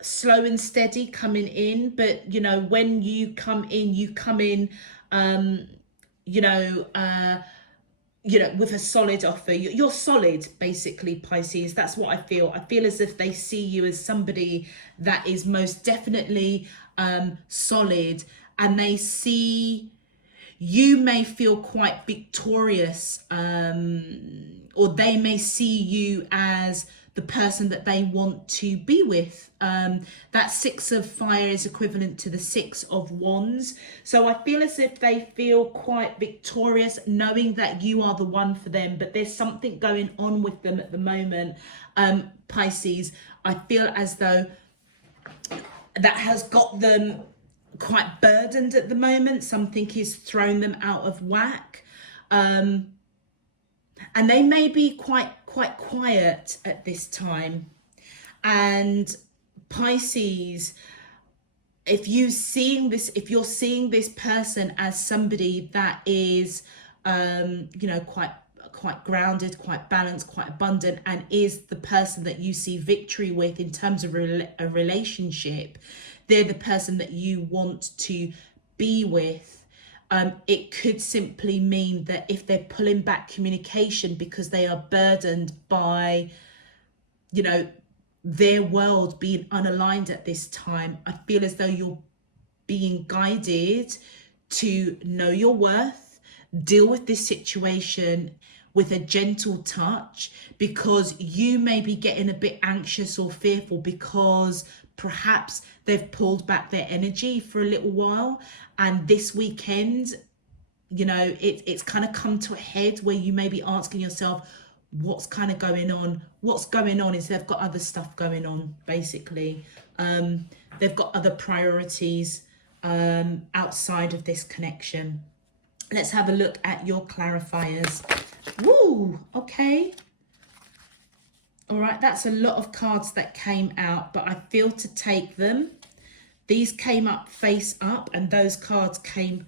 and steady coming in. But, you know, when you come in, with a solid offer. You're solid, basically, Pisces. That's what I feel. I feel as if they see you as somebody that is most definitely solid, and they see you may feel quite victorious, or they may see you as the person that they want to be with. That Six of Fire is equivalent to the Six of Wands. So I feel as if they feel quite victorious, knowing that you are the one for them. But there's something going on with them at the moment, Pisces. I feel as though that has got them quite burdened at the moment. Something is throwing them out of whack. And they may be quite quiet at this time. And Pisces, if you're seeing this person as somebody that is quite grounded, quite balanced, quite abundant, and is the person that you see victory with in terms of a relationship, they're the person that you want to be with. It could simply mean that if they're pulling back communication because they are burdened by, their world being unaligned at this time, I feel as though you're being guided to know your worth, deal with this situation with a gentle touch, because you may be getting a bit anxious or fearful because perhaps they've pulled back their energy for a little while, and this weekend, it's kind of come to a head where you may be asking yourself, what's kind of going on? What's going on is they've got other stuff going on, basically. They've got other priorities outside of this connection. Let's have a look at your clarifiers. Woo, okay. All right, that's a lot of cards that came out, but I feel to take them. These came up face up, and those cards came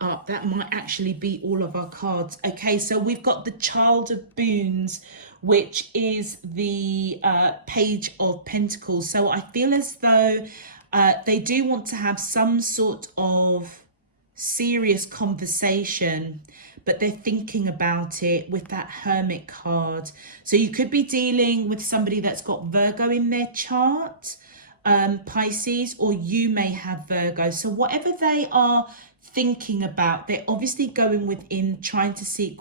up. That might actually be all of our cards. Okay, so we've got the Child of Boons, which is the Page of Pentacles. So I feel as though they do want to have some sort of serious conversation, but they're thinking about it with that Hermit card. So you could be dealing with somebody that's got Virgo in their chart, Pisces, or you may have Virgo. So whatever they are thinking about, they're obviously going within, trying to seek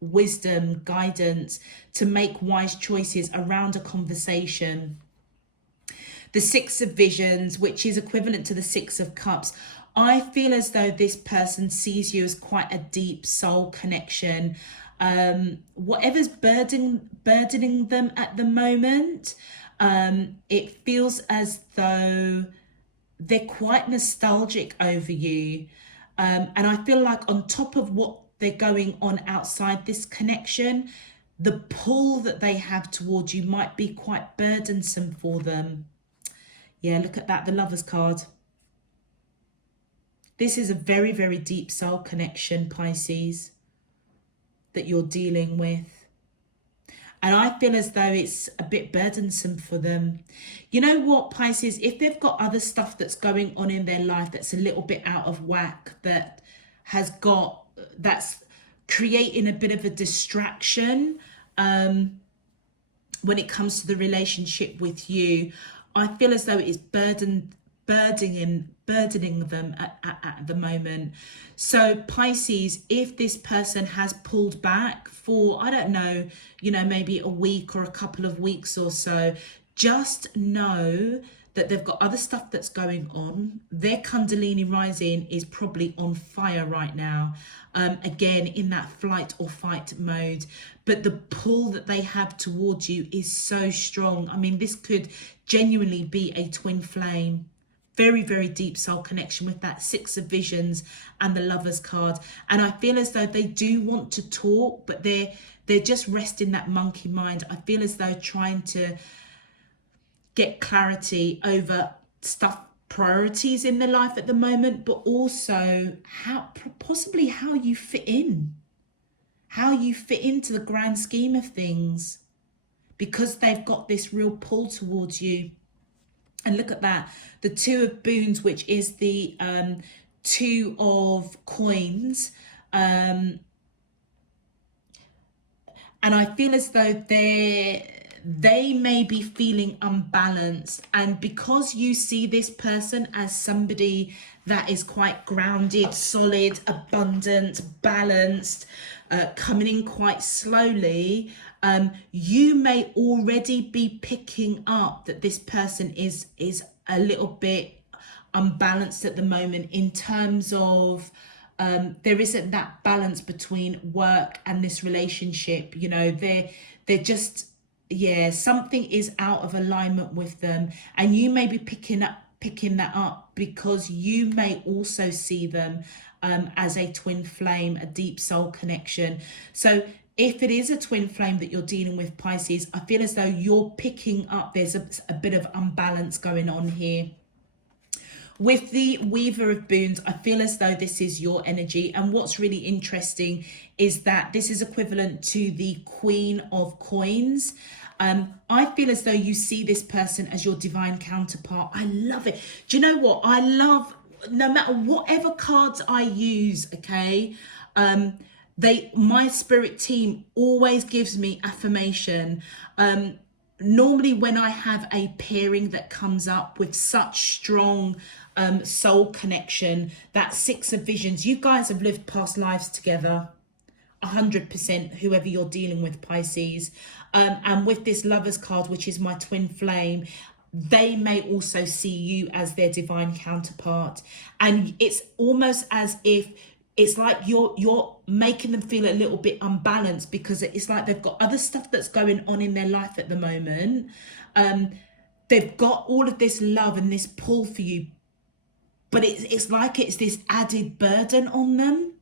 wisdom, guidance, to make wise choices around a conversation. The Six of Visions, which is equivalent to the Six of Cups, I feel as though this person sees you as quite a deep soul connection. Whatever's burdening them at the moment, it feels as though they're quite nostalgic over you. And I feel like on top of what they're going on outside this connection, the pull that they have towards you might be quite burdensome for them. Yeah, look at that, the Lovers card. This is a very, very deep soul connection, Pisces, that you're dealing with. And I feel as though it's a bit burdensome for them. You know what, Pisces, if they've got other stuff that's going on in their life that's a little bit out of whack, that's creating a bit of a distraction when it comes to the relationship with you, I feel as though it's burdening them at the moment. So Pisces, if this person has pulled back for, I don't know, maybe a week or a couple of weeks or so, just know that they've got other stuff that's going on. Their Kundalini rising is probably on fire right now. Again, in that flight or fight mode. But the pull that they have towards you is so strong. I mean, this could genuinely be a twin flame. Very, very deep soul connection with that Six of Visions and the Lovers card. And I feel as though they do want to talk, but they're just resting that monkey mind. I feel as though trying to get clarity over priorities in their life at the moment, but also possibly how you fit into the grand scheme of things, because they've got this real pull towards you. And look at that, the Two of Boons, which is the Two of Coins. And I feel as though they may be feeling unbalanced, and because you see this person as somebody that is quite grounded, solid, abundant, balanced, coming in quite slowly, you may already be picking up that this person is a little bit unbalanced at the moment in terms of there isn't that balance between work and this relationship. They're just, something is out of alignment with them, and you may be picking that up because you may also see them as a twin flame, a deep soul connection. So if it is a twin flame that you're dealing with, Pisces, I feel as though you're picking up there's a bit of unbalance going on here. With the Weaver of Boons, I feel as though this is your energy. And what's really interesting is that this is equivalent to the Queen of Coins. I feel as though you see this person as your divine counterpart. I love it. Do you know what? I love, no matter whatever cards I use, okay, my spirit team always gives me affirmation. Normally when I have a pairing that comes up with such strong soul connection, that Six of Visions, you guys have lived past lives together, 100%, whoever you're dealing with, Pisces. And with this Lovers card, which is my twin flame, they may also see you as their divine counterpart. And it's almost as if it's like you're making them feel a little bit unbalanced, because it's like they've got other stuff that's going on in their life at the moment. They've got all of this love and this pull for you, but it's like it's this added burden on them.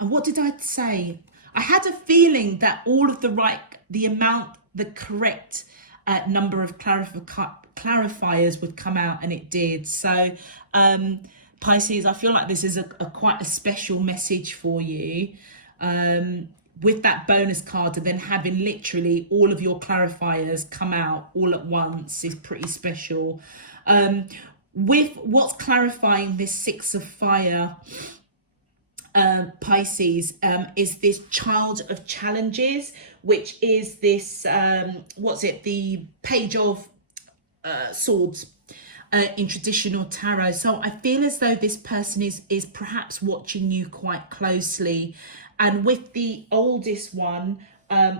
And what did I say? I had a feeling that all of the correct number of clarifiers would come out, and it did. So Pisces, I feel like this is a quite a special message for you, with that bonus card, and then having literally all of your clarifiers come out all at once is pretty special. With what's clarifying this Six of Fire, Pisces, is this Child of Challenges, which is this the Page of Swords in traditional tarot. So I feel as though this person is perhaps watching you quite closely. And with the oldest one,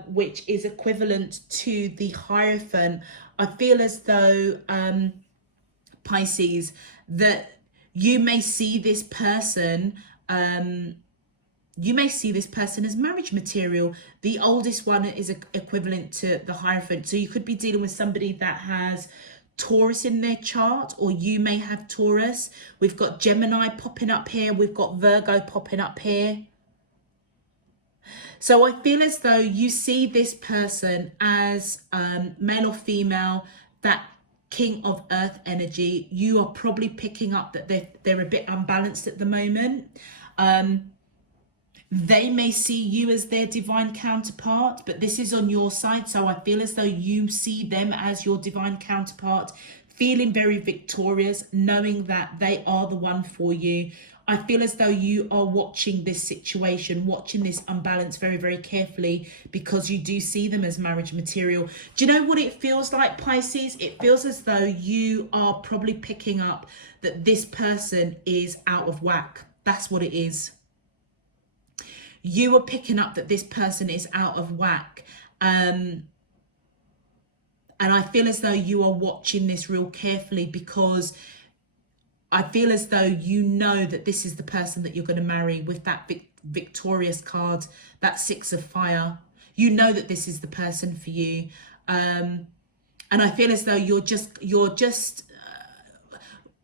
which is equivalent to the Hierophant, I feel as though Pisces, that You may see this person, as marriage material. The oldest one is equivalent to the Hierophant. So you could be dealing with somebody that has Taurus in their chart, or you may have Taurus. We've got Gemini popping up here. We've got Virgo popping up here. So I feel as though you see this person as male or female, that King of Earth energy. You are probably picking up that they're a bit unbalanced at the moment. They may see you as their divine counterpart, but this is on your side. So I feel as though you see them as your divine counterpart, feeling very victorious, knowing that they are the one for you. I feel as though you are watching this situation, watching this unbalance very, very carefully, because you do see them as marriage material. Do you know what it feels like, Pisces? It feels as though you are probably picking up that this person is out of whack. That's what it is. You are picking up that this person is out of whack. And I feel as though you are watching this real carefully, because I feel as though you know that this is the person that you're going to marry with that victorious card, that Six of Fire. You know that this is the person for you. And I feel as though you're just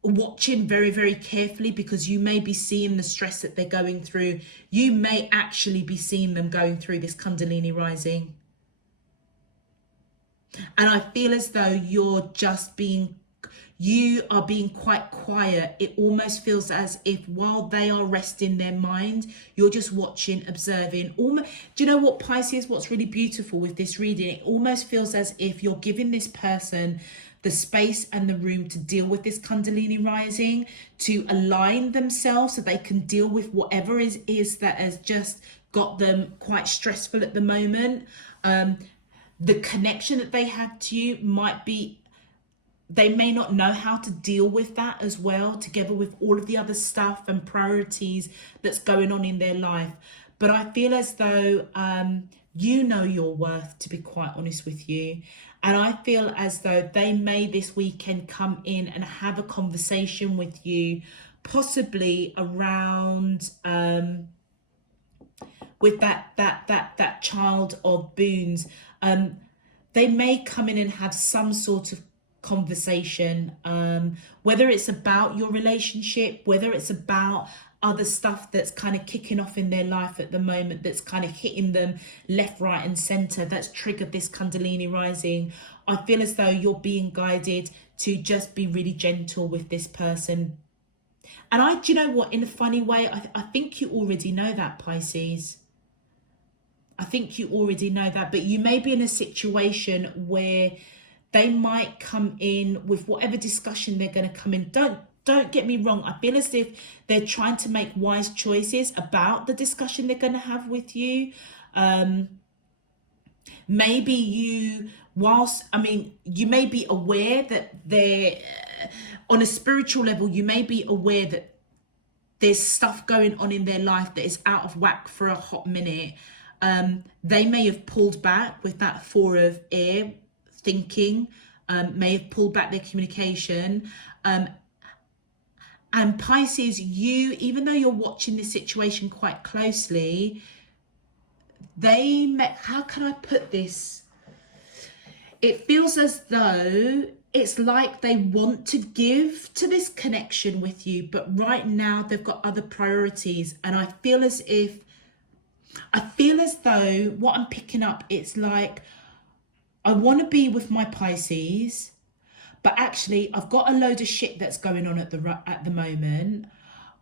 watching very, very carefully, because you may be seeing the stress that they're going through. You may actually be seeing them going through this Kundalini rising. And I feel as though you are being quite quiet. It almost feels as if while they are resting their mind, you're just watching, observing. Do you know what, Pisces, what's really beautiful with this reading? It almost feels as if you're giving this person the space and the room to deal with this Kundalini rising, to align themselves so they can deal with whatever is that has just got them quite stressful at the moment. The connection that they have to you might be, they may not know how to deal with that as well, together with all of the other stuff and priorities that's going on in their life. But I feel as though you know your worth, to be quite honest with you. And I feel as though they may this weekend come in and have a conversation with you, possibly around with that child of boons. They may come in and have some sort of conversation, whether it's about your relationship, whether it's about other stuff that's kind of kicking off in their life at the moment, that's kind of hitting them left, right and center, that's triggered this Kundalini rising. I feel as though you're being guided to just be really gentle with this person. And do you know what, in a funny way, I think you already know that, Pisces. I think you already know that, but you may be in a situation where they might come in with whatever discussion they're going to come in. Don't get me wrong. I feel as if they're trying to make wise choices about the discussion they're going to have with you. Maybe you may be aware that they're, on a spiritual level, you may be aware that there's stuff going on in their life that is out of whack for a hot minute. They may have pulled back with that Four of Air thinking, may have pulled back their communication. And Pisces, even though you're watching this situation quite closely, how can I put this? It feels as though it's like they want to give to this connection with you, but right now they've got other priorities. And I feel as though what I'm picking up, it's like, I want to be with my Pisces, but actually I've got a load of shit that's going on at the moment.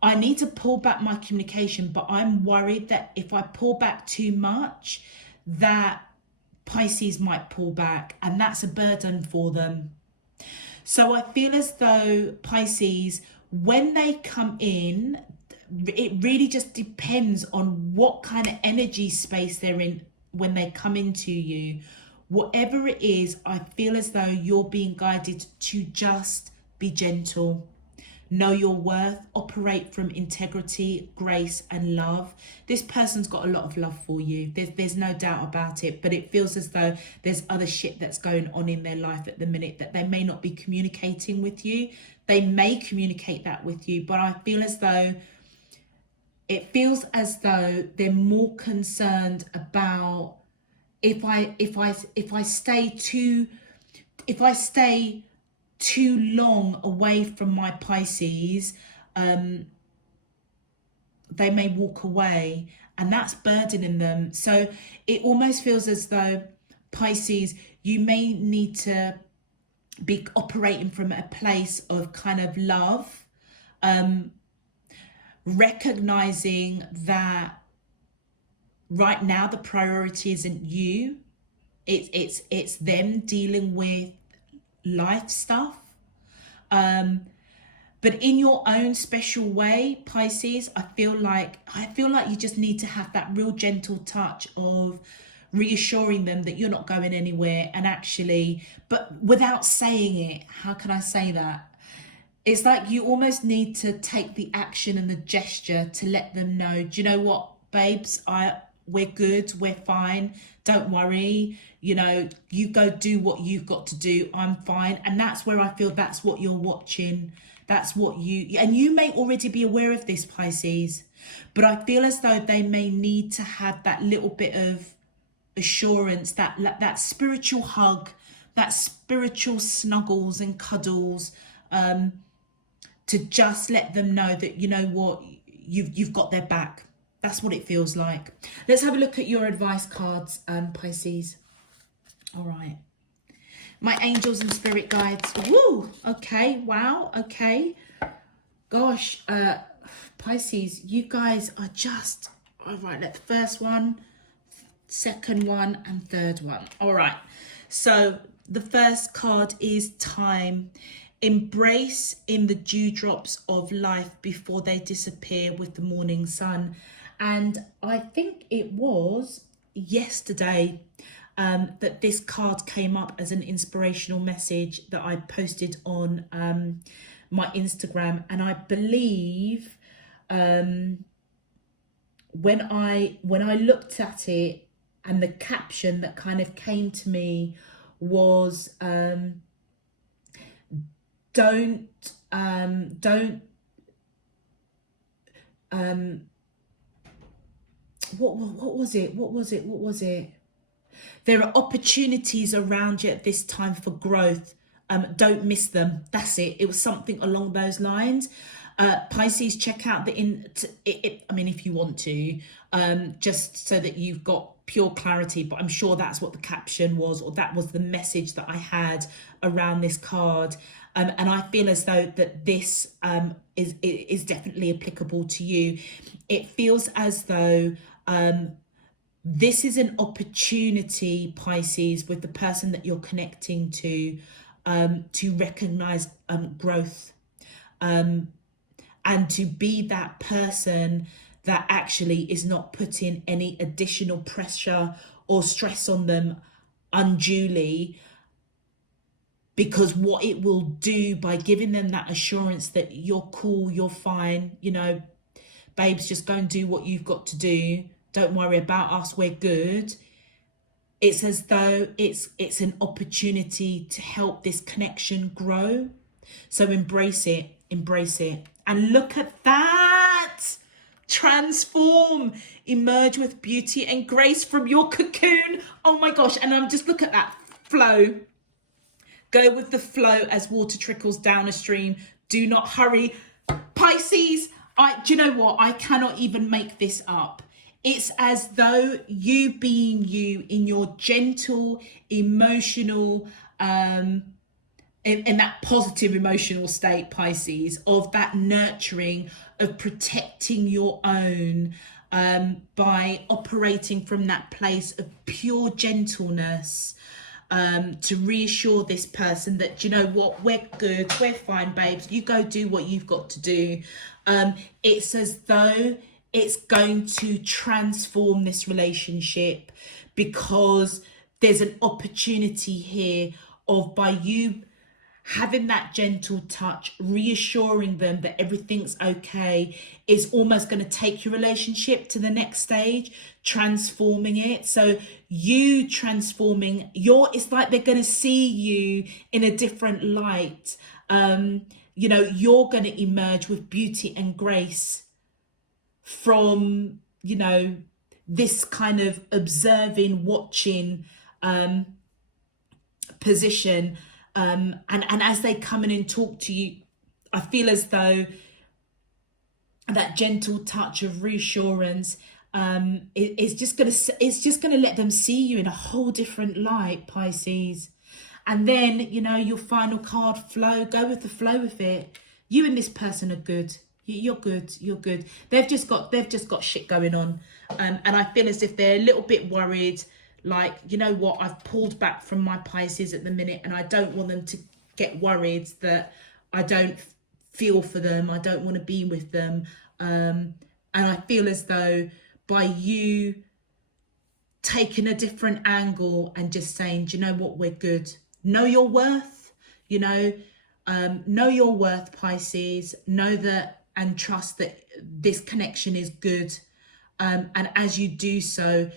I need to pull back my communication, but I'm worried that if I pull back too much, that Pisces might pull back, and that's a burden for them. So I feel as though Pisces, when they come in, it really just depends on what kind of energy space they're in when they come into you. Whatever it is, I feel as though you're being guided to just be gentle. know your worth, operate from integrity, grace and love. This person's got a lot of love for you. There's no doubt about it, but it feels as though there's other shit that's going on in their life at the minute that they may not be communicating with you. They may communicate that with you, but I feel as though it feels as though they're more concerned about if I stay too long away from my Pisces, they may walk away, and that's burdening them. So it almost feels as though, Pisces, you may need to be operating from a place of kind of love, recognizing that right now the priority isn't you, it's them dealing with life stuff, but in your own special way, Pisces. I feel like you just need to have that real gentle touch of reassuring them that you're not going anywhere, and actually, but without saying it. How can I say that? It's like you almost need to take the action and the gesture to let them know, do you know what, babes, we're good, we're fine, don't worry, you know, you go do what you've got to do, I'm fine. And that's where I feel that's what you're watching, that's what and you may already be aware of this, Pisces, but I feel as though they may need to have that little bit of assurance, that spiritual hug, that spiritual snuggles and cuddles, to just let them know that, you know what, you've got their back. That's what it feels like. Let's have a look at your advice cards, Pisces. All right. My angels and spirit guides. Woo! Okay. Wow. Okay. Gosh, Pisces, you guys are just... All right, let the first one, second one, and third one. All right. So the first card is time. Embrace in the dewdrops of life before they disappear with the morning sun. And I think it was yesterday that this card came up as an inspirational message that I posted on my Instagram. And I believe when I looked at it, and the caption that kind of came to me was don't what was it? There are opportunities around you at this time for growth. Don't miss them. That's it. It was something along those lines. Pisces, check out I mean, if you want to, just so that you've got pure clarity, but I'm sure that's what the caption was, or that was the message that I had around this card. And I feel as though that this is definitely applicable to you. It feels as though this is an opportunity, Pisces, with the person that you're connecting to recognize growth, and to be that person that actually is not putting any additional pressure or stress on them unduly, because what it will do by giving them that assurance that you're cool, you're fine, you know, babes, just go and do what you've got to do, don't worry about us, we're good. It's as though it's an opportunity to help this connection grow. So embrace it. And look at that. Transform, emerge with beauty and grace from your cocoon. Oh my gosh. And I'm just look at that flow. Go with the flow as water trickles down a stream. Do not hurry. Pisces, do you know what? I cannot even make this up. It's as though you being you in your gentle, emotional, in that positive emotional state, Pisces, of that nurturing, of protecting your own, by operating from that place of pure gentleness, to reassure this person that, you know what, we're good, we're fine, babes, you go do what you've got to do. It's as though it's going to transform this relationship, because there's an opportunity here of, by you having that gentle touch, reassuring them that everything's okay, is almost going to take your relationship to the next stage, transforming it. So you transforming it's like they're going to see you in a different light. You're going to emerge with beauty and grace from, this kind of observing, watching position. And as they come in and talk to you, I feel as though that gentle touch of reassurance is just gonna let them see you in a whole different light, Pisces. And then, your final card, flow. Go with the flow of it. You and this person are good. You're good. You're good. They've just got shit going on, and I feel as if they're a little bit worried. Like, you know what? I've pulled back from my Pisces at the minute, and I don't want them to get worried that I don't feel for them. I don't want to be with them, and I feel as though by you taking a different angle and just saying, do you know what? We're good. Know your worth. Know your worth, Pisces. Know that. And trust that this connection is good. And as you do so,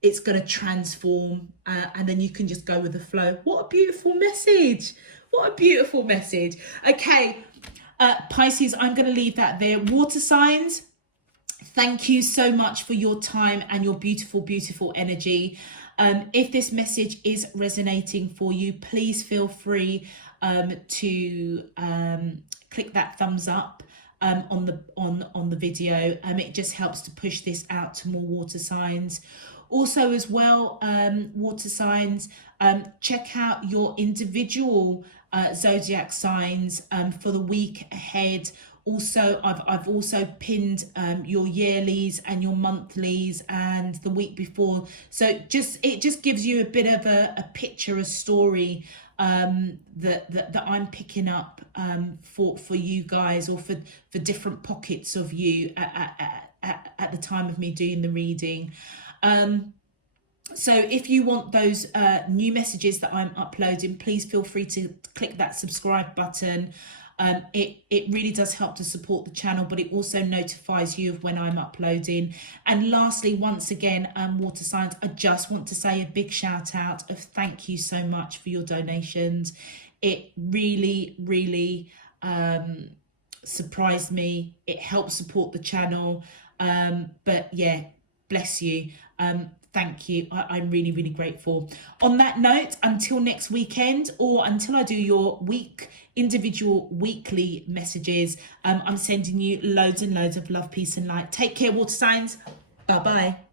it's going to transform. And then you can just go with the flow. What a beautiful message. What a beautiful message. Okay, Pisces, I'm going to leave that there. Water signs, thank you so much for your time and your beautiful, beautiful energy. If this message is resonating for you, please feel free to click that thumbs up on the video. It just helps to push this out to more water signs. Also as well, water signs, check out your individual zodiac signs for the week ahead. Also, I've also pinned your yearlies and your monthlies and the week before. So it just gives you a bit of a picture, a story that I'm picking up for you guys, or for different pockets of you at the time of me doing the reading. So if you want those new messages that I'm uploading, please feel free to click that subscribe button. It really does help to support the channel, but it also notifies you of when I'm uploading. And lastly, once again, water signs, I just want to say a big shout out of thank you so much for your donations. It really, really surprised me. It helps support the channel. But yeah, bless you. Thank you. I'm really, really grateful. On that note, until next weekend, or until I do your individual weekly messages, I'm sending you loads and loads of love, peace and light. Take care, water signs. Bye-bye.